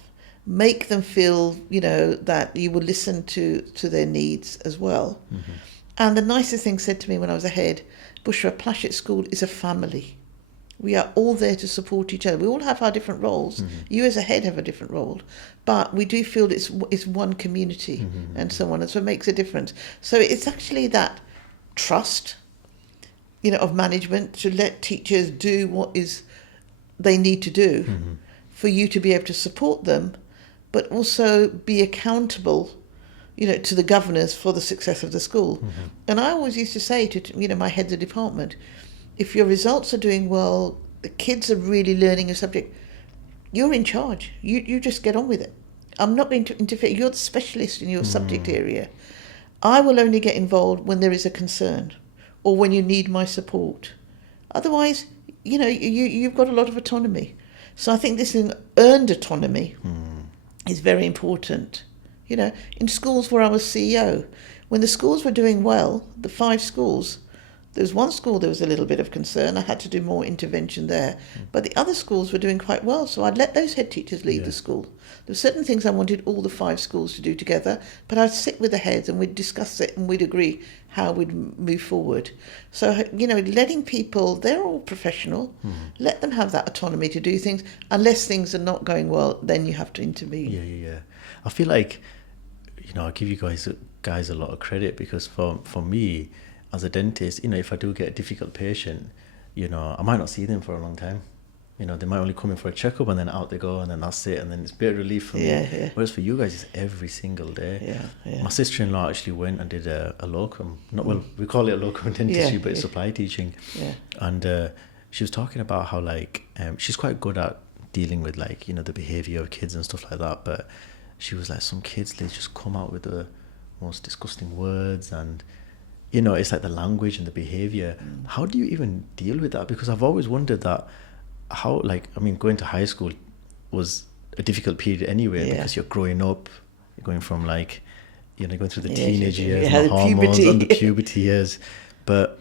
make them feel, that you will listen to their needs as well. And the nicest thing said to me when I was a head, Bushra, Plashet School is a family. We are all there to support each other. We all have our different roles. You as a head have a different role, but we do feel it's one community and so on. And so it makes a difference. So it's actually that trust, of management to let teachers do what they need to do for you to be able to support them, but also be accountable, to the governors for the success of the school. And I always used to say to, my heads of department, if your results are doing well, the kids are really learning a subject, you're in charge. You just get on with it. I'm not going to interfere. You're the specialist in your subject area. I will only get involved when there is a concern or when you need my support. Otherwise, you've got a lot of autonomy. So I think this earned autonomy is very important. In schools where I was CEO, when the schools were doing well, the 5 schools, There was one school there was a little bit of concern. I had to do more intervention there. But the other schools were doing quite well, so I'd let those head teachers lead the school. There were certain things I wanted all the 5 schools to do together, but I'd sit with the heads and we'd discuss it and we'd agree how we'd move forward. So, you know, letting people, they're all professional, let them have that autonomy to do things. Unless things are not going well, then you have to intervene. Yeah. I feel like, you know, I give you guys a lot of credit, because for me, as a dentist, you know, if I do get a difficult patient, you know, I might not see them for a long time. You know, they might only come in for a checkup and then out they go and then that's it. And then it's a bit of relief for me. Yeah. Whereas for you guys, it's every single day. Yeah. My sister-in-law actually went and did a locum. We call it a locum dentistry, but it's supply teaching. Yeah. And she was talking about how, like, she's quite good at dealing with, like, you know, the behaviour of kids and stuff like that. But she was like, some kids, they just come out with the most disgusting words, and you know, it's like the language and the behavior. How do you even deal with that? Because I've always wondered that, how, like, I mean, going to high school was a difficult period anyway, because you're growing up, you're going from, like, you know, going through the teenage years, and the hormones and the puberty years. But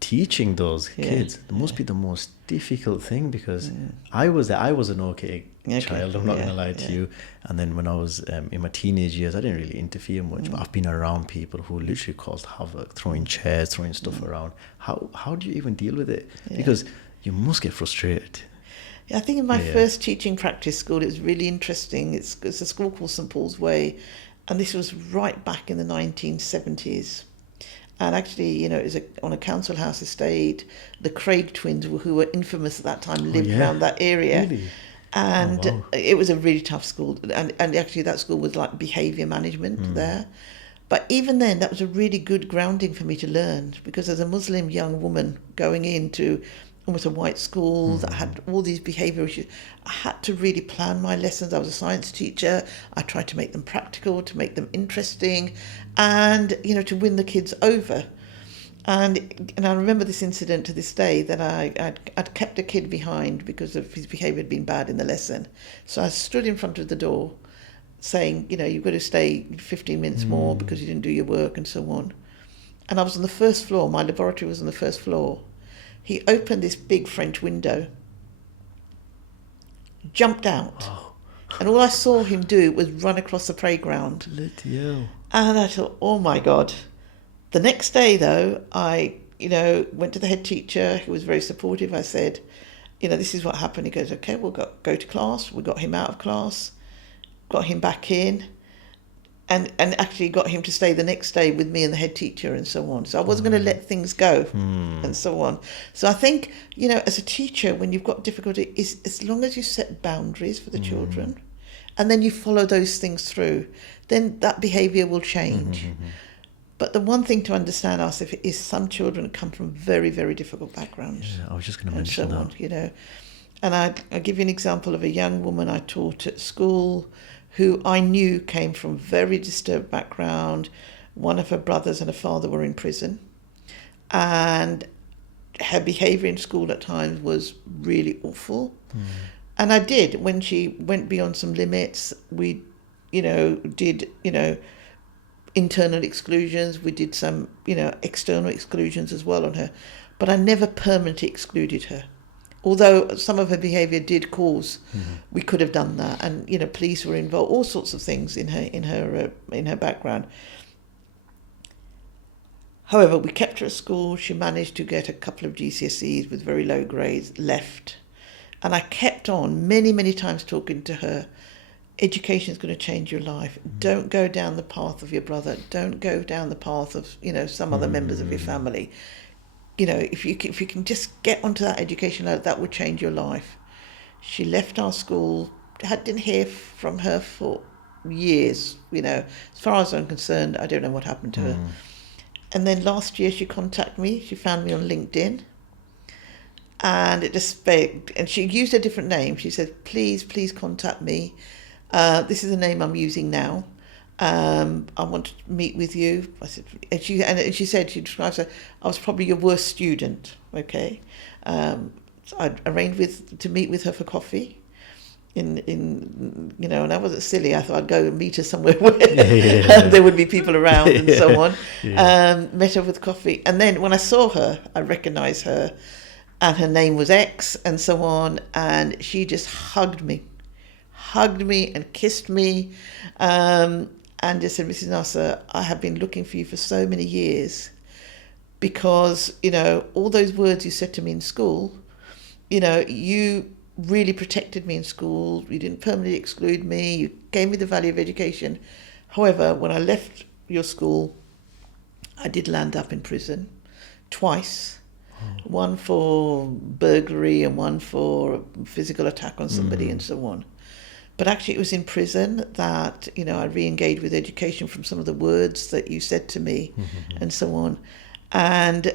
teaching those kids must be the most difficult thing, because I was an okay child, I'm not going to lie to you. And then when I was in my teenage years, I didn't really interfere much, but I've been around people who literally caused havoc, throwing chairs, throwing stuff around. How do you even deal with it? Because you must get frustrated. I think in my first teaching practice school, it was really interesting. It's a school called St Paul's Way, and this was right back in the 1970s. And actually, you know, it was on a council house estate. The Craig twins, who were infamous at that time, lived around that area. Really? And it was a really tough school. And actually that school was like behaviour management there. But even then, that was a really good grounding for me to learn, because as a Muslim young woman going into almost a white school that had all these behavioural issues, I had to really plan my lessons. I was a science teacher. I tried to make them practical, to make them interesting, and, you know, to win the kids over. And I remember this incident to this day, that I'd kept a kid behind because of his behaviour had been bad in the lesson. So I stood in front of the door saying, you know, you've got to stay 15 minutes more because you didn't do your work and so on. And I was on the first floor. My laboratory was on the first floor. He opened this big French window, jumped out, and all I saw him do was run across the playground. Bloody hell. And I thought, oh my God. The next day, though, I, you know, went to the head teacher, who was very supportive. I said, you know, this is what happened. He goes, okay, we'll go to class. We got him out of class, got him back in, and actually got him to stay the next day with me and the head teacher and so on. So I wasn't going to let things go and so on. So I think, you know, as a teacher, when you've got difficulty, is as long as you set boundaries for the children and then you follow those things through, then that behaviour will change. But the one thing to understand, Asif, is some children come from very, very difficult backgrounds. Yeah, I was just going to mention that. On, you know. And I'll give you an example of a young woman I taught at school who I knew came from very disturbed background. One of her brothers and her father were in prison. And her behaviour in school at times was really awful. And I did, when she went beyond some limits, we, you know, did, you know, internal exclusions. We did some, you know, external exclusions as well on her. But I never permanently excluded her. Although some of her behaviour did cause, we could have done that, and, you know, police were involved, all sorts of things in her background. However, we kept her at school. She managed to get a couple of GCSEs with very low grades, left, and I kept on many times talking to her. Education is going to change your life. Don't go down the path of your brother. Don't go down the path of, you know, some other members of your family. You know, if you can just get onto that education ladder, that would change your life. She left our school, didn't hear from her for years, you know. As far as I'm concerned, I don't know what happened to her. And then last year she contacted me. She found me on LinkedIn. And it just begged, and she used a different name. She said, please contact me. This is the name I'm using now. I want to meet with you. I said, and she said, she describes her, I was probably your worst student. Okay. So I arranged to meet with her for coffee. and I wasn't silly. I thought I'd go and meet her somewhere where Yeah. there would be people around and so on. Yeah. Met her with coffee. And then when I saw her, I recognised her, and her name was X and so on. And she just hugged me and kissed me, and just said, Mrs. Nasir, I have been looking for you for so many years, because, all those words you said to me in school, you really protected me in school. You didn't permanently exclude me. You gave me the value of education. However, when I left your school, I did land up in prison twice. One for burglary and one for physical attack on somebody and so on. But actually it was in prison that, I re-engaged with education from some of the words that you said to me and so on. And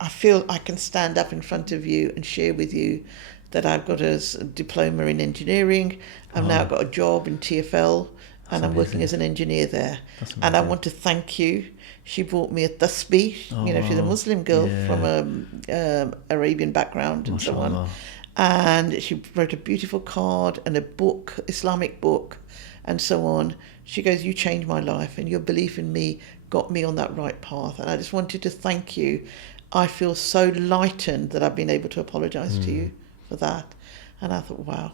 I feel I can stand up in front of you and share with you that I've got a diploma in engineering. I've now got a job in TfL, and I'm working as an engineer there. And I want to thank you. She brought me a tasbih. She's a Muslim girl from a Arabian background and so on. And she wrote a beautiful card and a book, Islamic book, and so on. She goes, you changed my life, and your belief in me got me on that right path. And I just wanted to thank you. I feel so lightened that I've been able to apologise to you for that. And I thought, wow,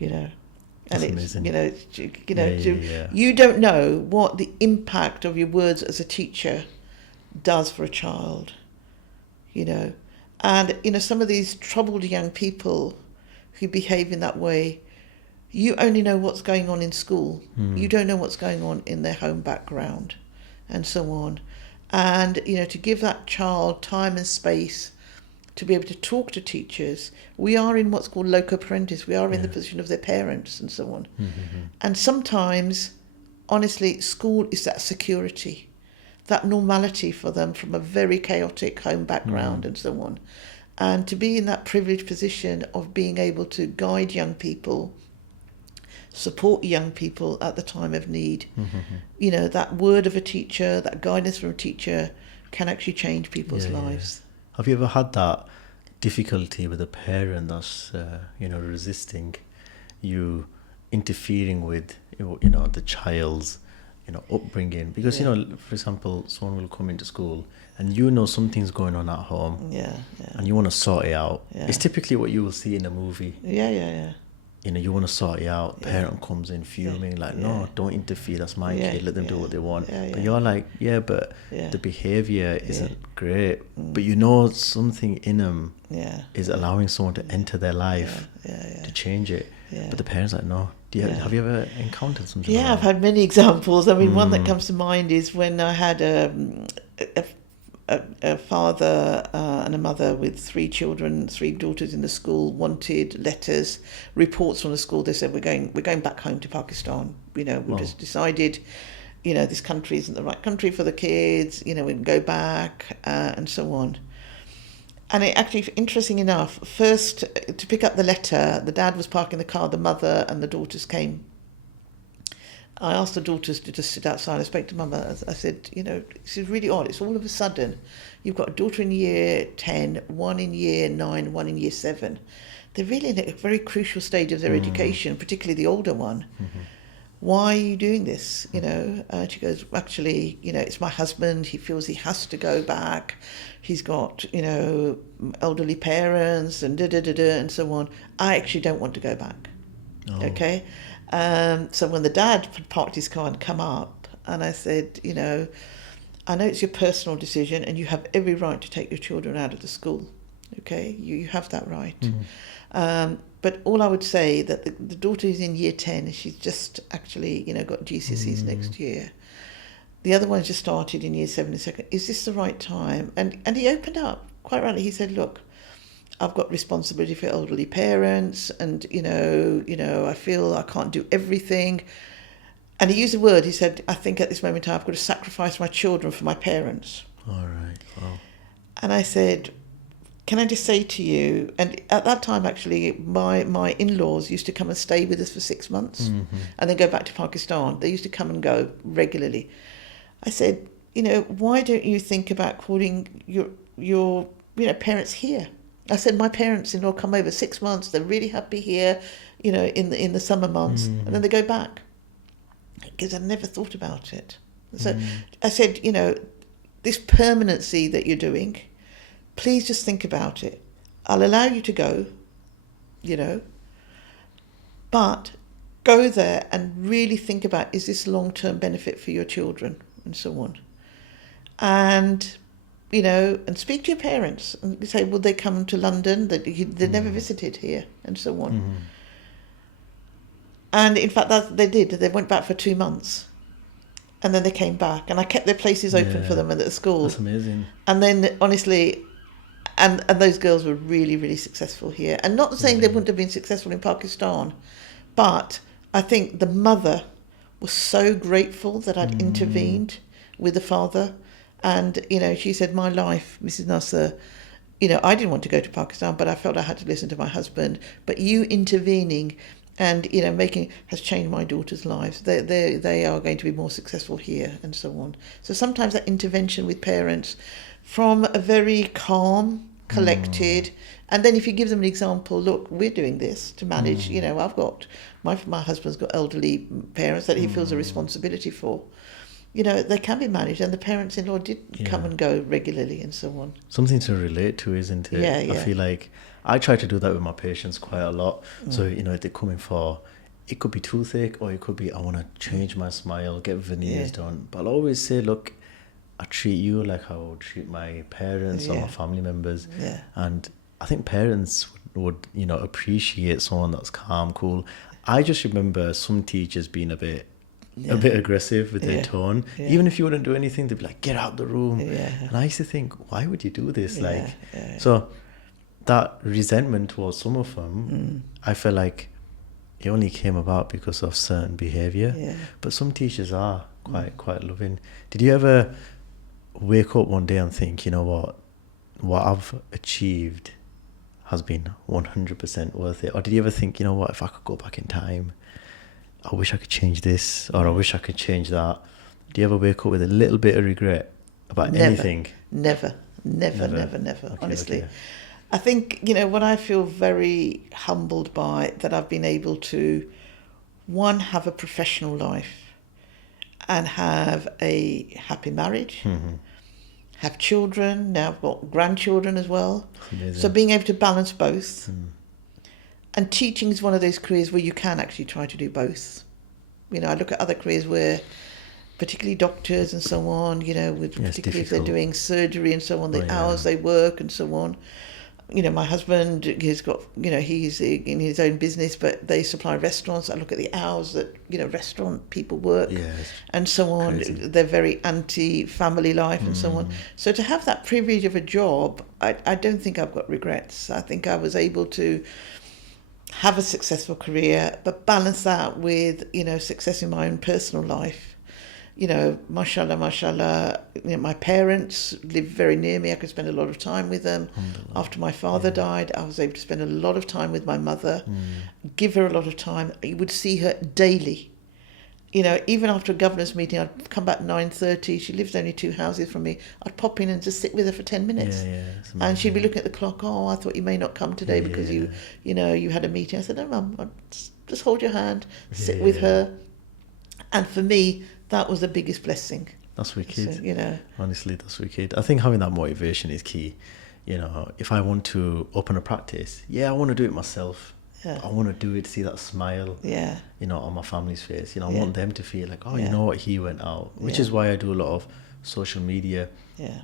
and that's it's amazing. You don't know what the impact of your words as a teacher does for a child, And, some of these troubled young people who behave in that way, you only know what's going on in school. You don't know what's going on in their home background and so on. And, to give that child time and space to be able to talk to teachers, we are in what's called loco parentis. We are in the position of their parents and so on. And sometimes, honestly, school is that security, that normality for them from a very chaotic home background and so on. And to be in that privileged position of being able to guide young people, support young people at the time of need. That word of a teacher, that guidance from a teacher can actually change people's lives. Have you ever had that difficulty with a parent that's, resisting you interfering with, the child's, upbringing? Because, for example, someone will come into school and something's going on at home. And you want to sort it out. It's typically what you will see in a movie. You want to sort it out. Parent comes in fuming, no, don't interfere. That's my kid. Let them do what they want. But you're like, but the behavior isn't great. But something in them is allowing someone to enter their life to change it. But the parents are like, no. Have you ever encountered something like that? I've had many examples. I mean, one that comes to mind is when I had a father and a mother with 3 children, 3 daughters in the school, wanted letters, reports from the school. They said, we're going back home to Pakistan. We just decided, this country isn't the right country for the kids. We can go back and so on. And it actually, interesting enough, first to pick up the letter, the dad was parking the car, the mother and the daughters came. I asked the daughters to just sit outside. I spoke to Mama. I said, this is really odd. It's all of a sudden, you've got a daughter in year 10, one in year 9, one in year 7. They're really in a very crucial stage of their education, particularly the older one. Why are you doing this? And she goes, actually, it's my husband. He feels he has to go back. He's got, elderly parents and and so on. I actually don't want to go back. Okay. So when the dad parked his car and come up, and I said, I know it's your personal decision and you have every right to take your children out of the school. Okay, you have that right. But all I would say that the daughter is in year 10, she's just actually, got GCSEs next year. The other one just started in year 7 and second. Is this the right time? And he opened up quite rightly. He said, look, I've got responsibility for elderly parents, and I feel I can't do everything. And he used a word. He said, I think at this moment in time I've got to sacrifice my children for my parents. All right. Wow. And I said, can I just say to you, and at that time actually my in-laws used to come and stay with us for 6 months and then go back to Pakistan. They used to come and go regularly. I said, why don't you think about calling your parents here? I said, my parents-in-law come over 6 months. They're really happy here, in the summer months, and then they go back. Because I never thought about it. So I said, this permanency that you're doing, please just think about it. I'll allow you to go, but go there and really think about, is this long-term benefit for your children and so on. And, and speak to your parents and say, will they come to London? They've never visited here and so on. Mm-hmm. And in fact, they did. They went back for 2 months. And then they came back. And I kept their places open for them at the school. That's amazing. And then, honestly, and those girls were really, really successful here. And not saying they wouldn't have been successful in Pakistan, but I think the mother was so grateful that I'd intervened with the father. And, she said, my life, Mrs. Nasir, I didn't want to go to Pakistan, but I felt I had to listen to my husband. But you intervening and, has changed my daughter's lives. They are going to be more successful here and so on. So sometimes that intervention with parents from a very calm, collected, and then if you give them an example, look, we're doing this to manage, I've got, my husband's got elderly parents that he feels a responsibility for. They can be managed, and the parents-in-law did come and go regularly and so on. Something to relate to, isn't it? Yeah. I feel like I try to do that with my patients quite a lot. So, if they're coming for, it could be toothache, or it could be, I want to change my smile, get veneers done. But I'll always say, look, I treat you like I would treat my parents or my family members. Yeah. And I think parents would, appreciate someone that's calm, cool. I just remember some teachers being a bit aggressive with their tone. Even if you wouldn't do anything, they'd be like, get out the room. And I used to think, why would you do this? So that resentment towards some of them, I felt like it only came about because of certain behaviour. But some teachers are quite loving. Did you ever wake up one day and think, what I've achieved has been 100% worth it? Or did you ever think, if I could go back in time, I wish I could change this, or I wish I could change that? Do you ever wake up with a little bit of regret about anything? Never. Okay, honestly. Okay. I think, what I feel very humbled by, that I've been able to, one, have a professional life and have a happy marriage, have children, now I've got grandchildren as well. Amazing. So being able to balance both. And teaching is one of those careers where you can actually try to do both. I look at other careers where, particularly doctors and so on, particularly if they're doing surgery and so on, the hours they work and so on. My husband, he's got, he's in his own business, but they supply restaurants. I look at the hours that, restaurant people work and so on. Crazy. They're very anti-family life and so on. So to have that privilege of a job, I don't think I've got regrets. I think I was able to have a successful career, but balance that with, success in my own personal life. Mashallah, my parents lived very near me. I could spend a lot of time with them. After my father died, I was able to spend a lot of time with my mother, give her a lot of time. I would see her daily. Even after a governor's meeting, I'd come back at 9:30. She lived only 2 houses from me. I'd pop in and just sit with her for 10 minutes. And she'd be looking at the clock. Oh, I thought you may not come today because you had a meeting. I said, no, Mum, just hold your hand, sit with her. And for me, that was the biggest blessing. That's wicked. So, honestly, that's wicked. I think having that motivation is key. If I want to open a practice, I want to do it myself. I want to do it, see that smile, on my family's face. I want them to feel like, you know what, he went out. Which is why I do a lot of social media,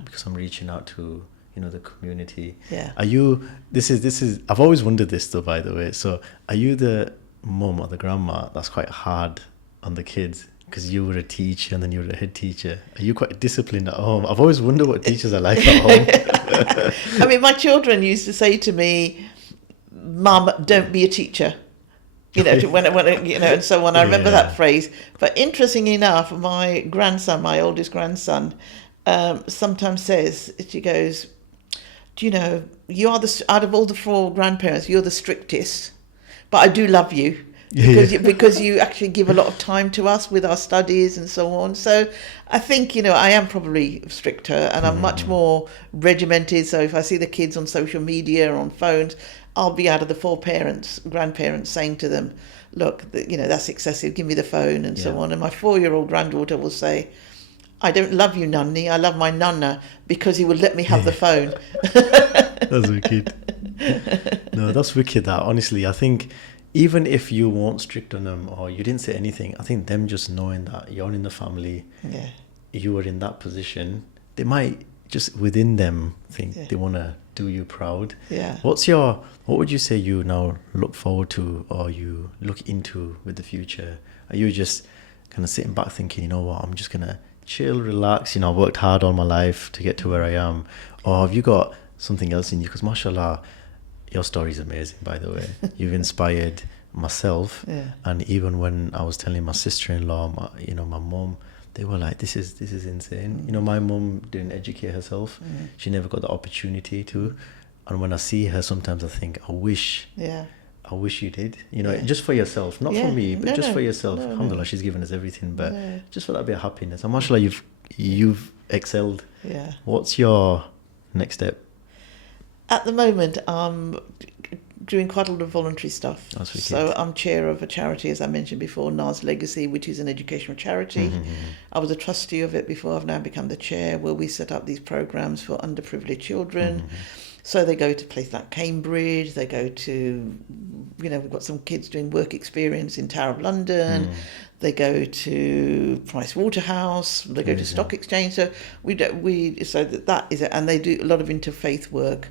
because I'm reaching out to, the community. Are you, this is, I've always wondered this though, by the way. So are you the mum or the grandma that's quite hard on the kids? Because you were a teacher and then you were a head teacher. Are you quite disciplined at home? I've always wondered what teachers are like at home. I mean, my children used to say to me, Mum, don't be a teacher. When and so on. I remember that phrase. But interestingly enough, my grandson, my oldest grandson, sometimes says, she goes, do you know, you are out of all the 4 grandparents, you're the strictest, but I do love you. because you actually give a lot of time to us with our studies and so on. So I think, I am probably stricter, and I'm much more regimented. So if I see the kids on social media or on phones, I'll be out of the four grandparents saying to them, look, that's excessive, give me the phone and so on. And my 4-year-old granddaughter will say, I don't love you, Nunny, I love my Nunna, because he will let me have the phone. That's wicked. No, that's wicked. That, honestly, I think even if you weren't strict on them or you didn't say anything, I think them just knowing that you're in the family, you are in that position, they might just within them think they want to do you proud. Yeah. What would you say you now look forward to or you look into with the future? Are you just kind of sitting back thinking, you know what, I'm just going to chill, relax, I worked hard all my life to get to where I am? Or have you got something else in you? Because mashallah, your story is amazing, by the way. You've inspired myself. And even when I was telling my sister-in-law, my mum, they were like, this is insane. My mum didn't educate herself. She never got the opportunity to. And when I see her, sometimes I think, I wish you did, just for yourself, not for me, but just for yourself. Alhamdulillah, she's given us everything, but just for that bit of happiness. And mashallah, you've excelled. What's your next step? At the moment, I'm doing quite a lot of voluntary stuff. So I'm chair of a charity, as I mentioned before, Nas Legacy, which is an educational charity. I was a trustee of it before. I've now become the chair, where we set up these programs for underprivileged children. So they go to places like Cambridge, they go to, we've got some kids doing work experience in Tower of London, they go to Price Waterhouse, they go to Stock Exchange. So that is it, and they do a lot of interfaith work.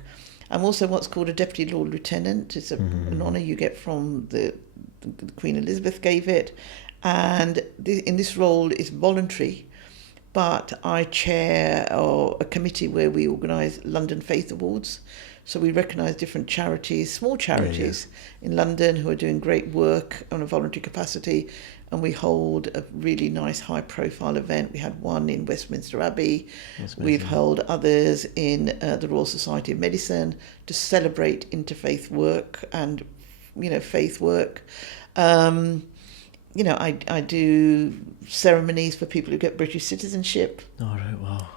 I'm also what's called a Deputy Lord Lieutenant. It's an honour you get from the Queen Elizabeth gave it, and in this role is voluntary. But I chair a committee where we organise London Faith Awards. So we recognise different charities, small charities in London who are doing great work on a voluntary capacity. And we hold a really nice high-profile event. We had one in Westminster Abbey. We've held others in the Royal Society of Medicine to celebrate interfaith work and, faith work. I do ceremonies for people who get British citizenship. All right, wow.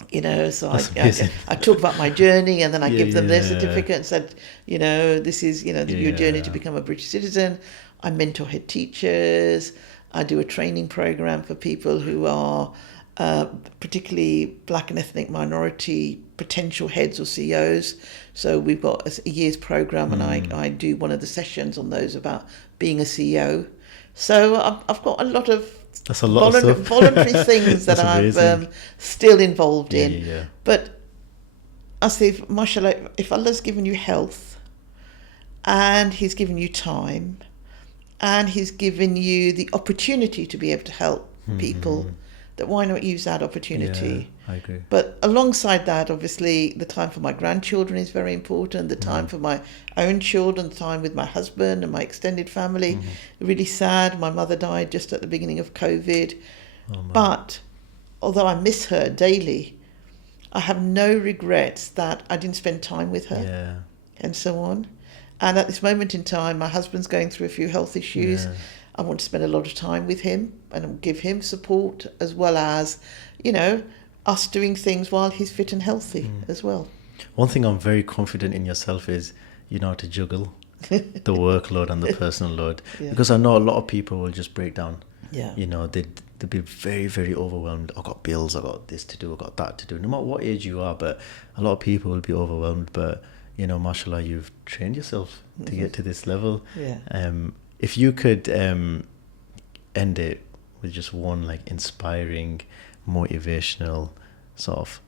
So I talk about my journey, and then I give them their certificate and said, this is, your journey to become a British citizen. I mentor head teachers. I do a training program for people who are particularly black and ethnic minority potential heads or CEOs. So we've got a year's program, and I do one of the sessions on those about being a CEO. So I've got a lot of voluntary things that I'm still involved in. But Asif, mashallah, if Allah's given you health and He's given you time and He's given you the opportunity to be able to help people, that why not use that opportunity? I agree. But alongside that, obviously, the time for my grandchildren is very important, the time for my own children, the time with my husband and my extended family. Really sad. My mother died just at the beginning of COVID. But although I miss her daily, I have no regrets that I didn't spend time with her and so on. And at this moment in time, my husband's going through a few health issues. I want to spend a lot of time with him and give him support, as well as, us doing things while he's fit and healthy as well. One thing I'm very confident in yourself is you know how to juggle the workload and the personal load. Because I know a lot of people will just break down. They'd be very, very overwhelmed. I've got bills, I've got this to do, I've got that to do. No matter what age you are, but a lot of people will be overwhelmed. But, mashallah, you've trained yourself to get to this level. If you could end it with just one inspiring, motivational sort of,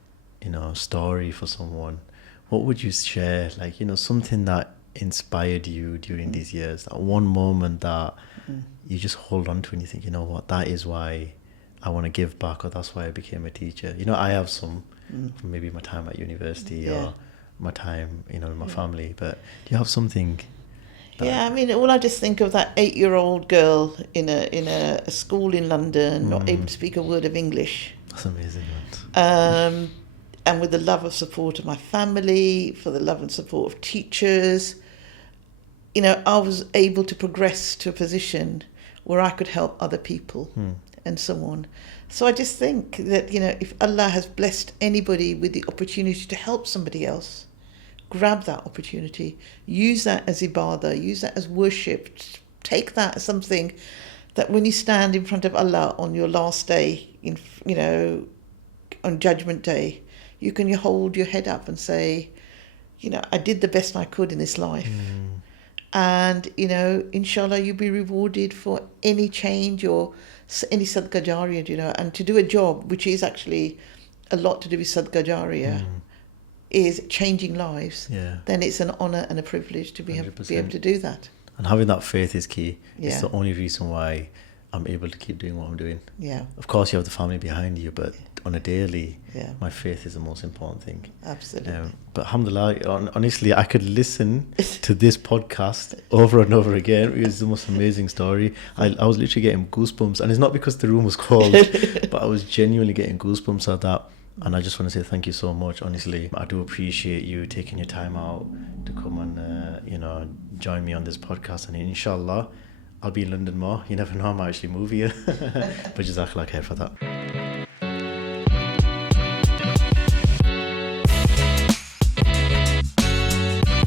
story for someone, what would you share? Something that inspired you during these years, that one moment that you just hold on to and you think, that is why I want to give back, or that's why I became a teacher. I have some from maybe my time at university or my time, in my family, but do you have something? I just think of that 8-year-old girl in a school in London, not able to speak a word of English. That's amazing. And with the love and support of my family, for the love and support of teachers, I was able to progress to a position where I could help other people and so on. So I just think that, if Allah has blessed anybody with the opportunity to help somebody else, grab that opportunity, use that as ibadah, use that as worship, take that as something that when you stand in front of Allah on your last day, on Judgment Day, you can hold your head up and say, I did the best I could in this life. And, inshallah, you'll be rewarded for any change or any sadaqah jariyah, and to do a job, which is actually a lot to do with sadaqah jariyah, is changing lives, then it's an honour and a privilege to be able to do that. And having that faith is key. Yeah. It's the only reason why I'm able to keep doing what I'm doing. Yeah. Of course, you have the family behind you, but on a daily, Yeah. my faith is the most important thing. Absolutely. But alhamdulillah, honestly, I could listen to this podcast over and over again. It was the most amazing story. I was literally getting goosebumps, and it's not because the room was cold, but I was genuinely getting goosebumps at that. And I just want to say thank you so much. Honestly, I do appreciate you taking your time out to come and join me on this podcast. And inshallah, I'll be in London more. You never know, I might actually move here. But jazakallah khair for that.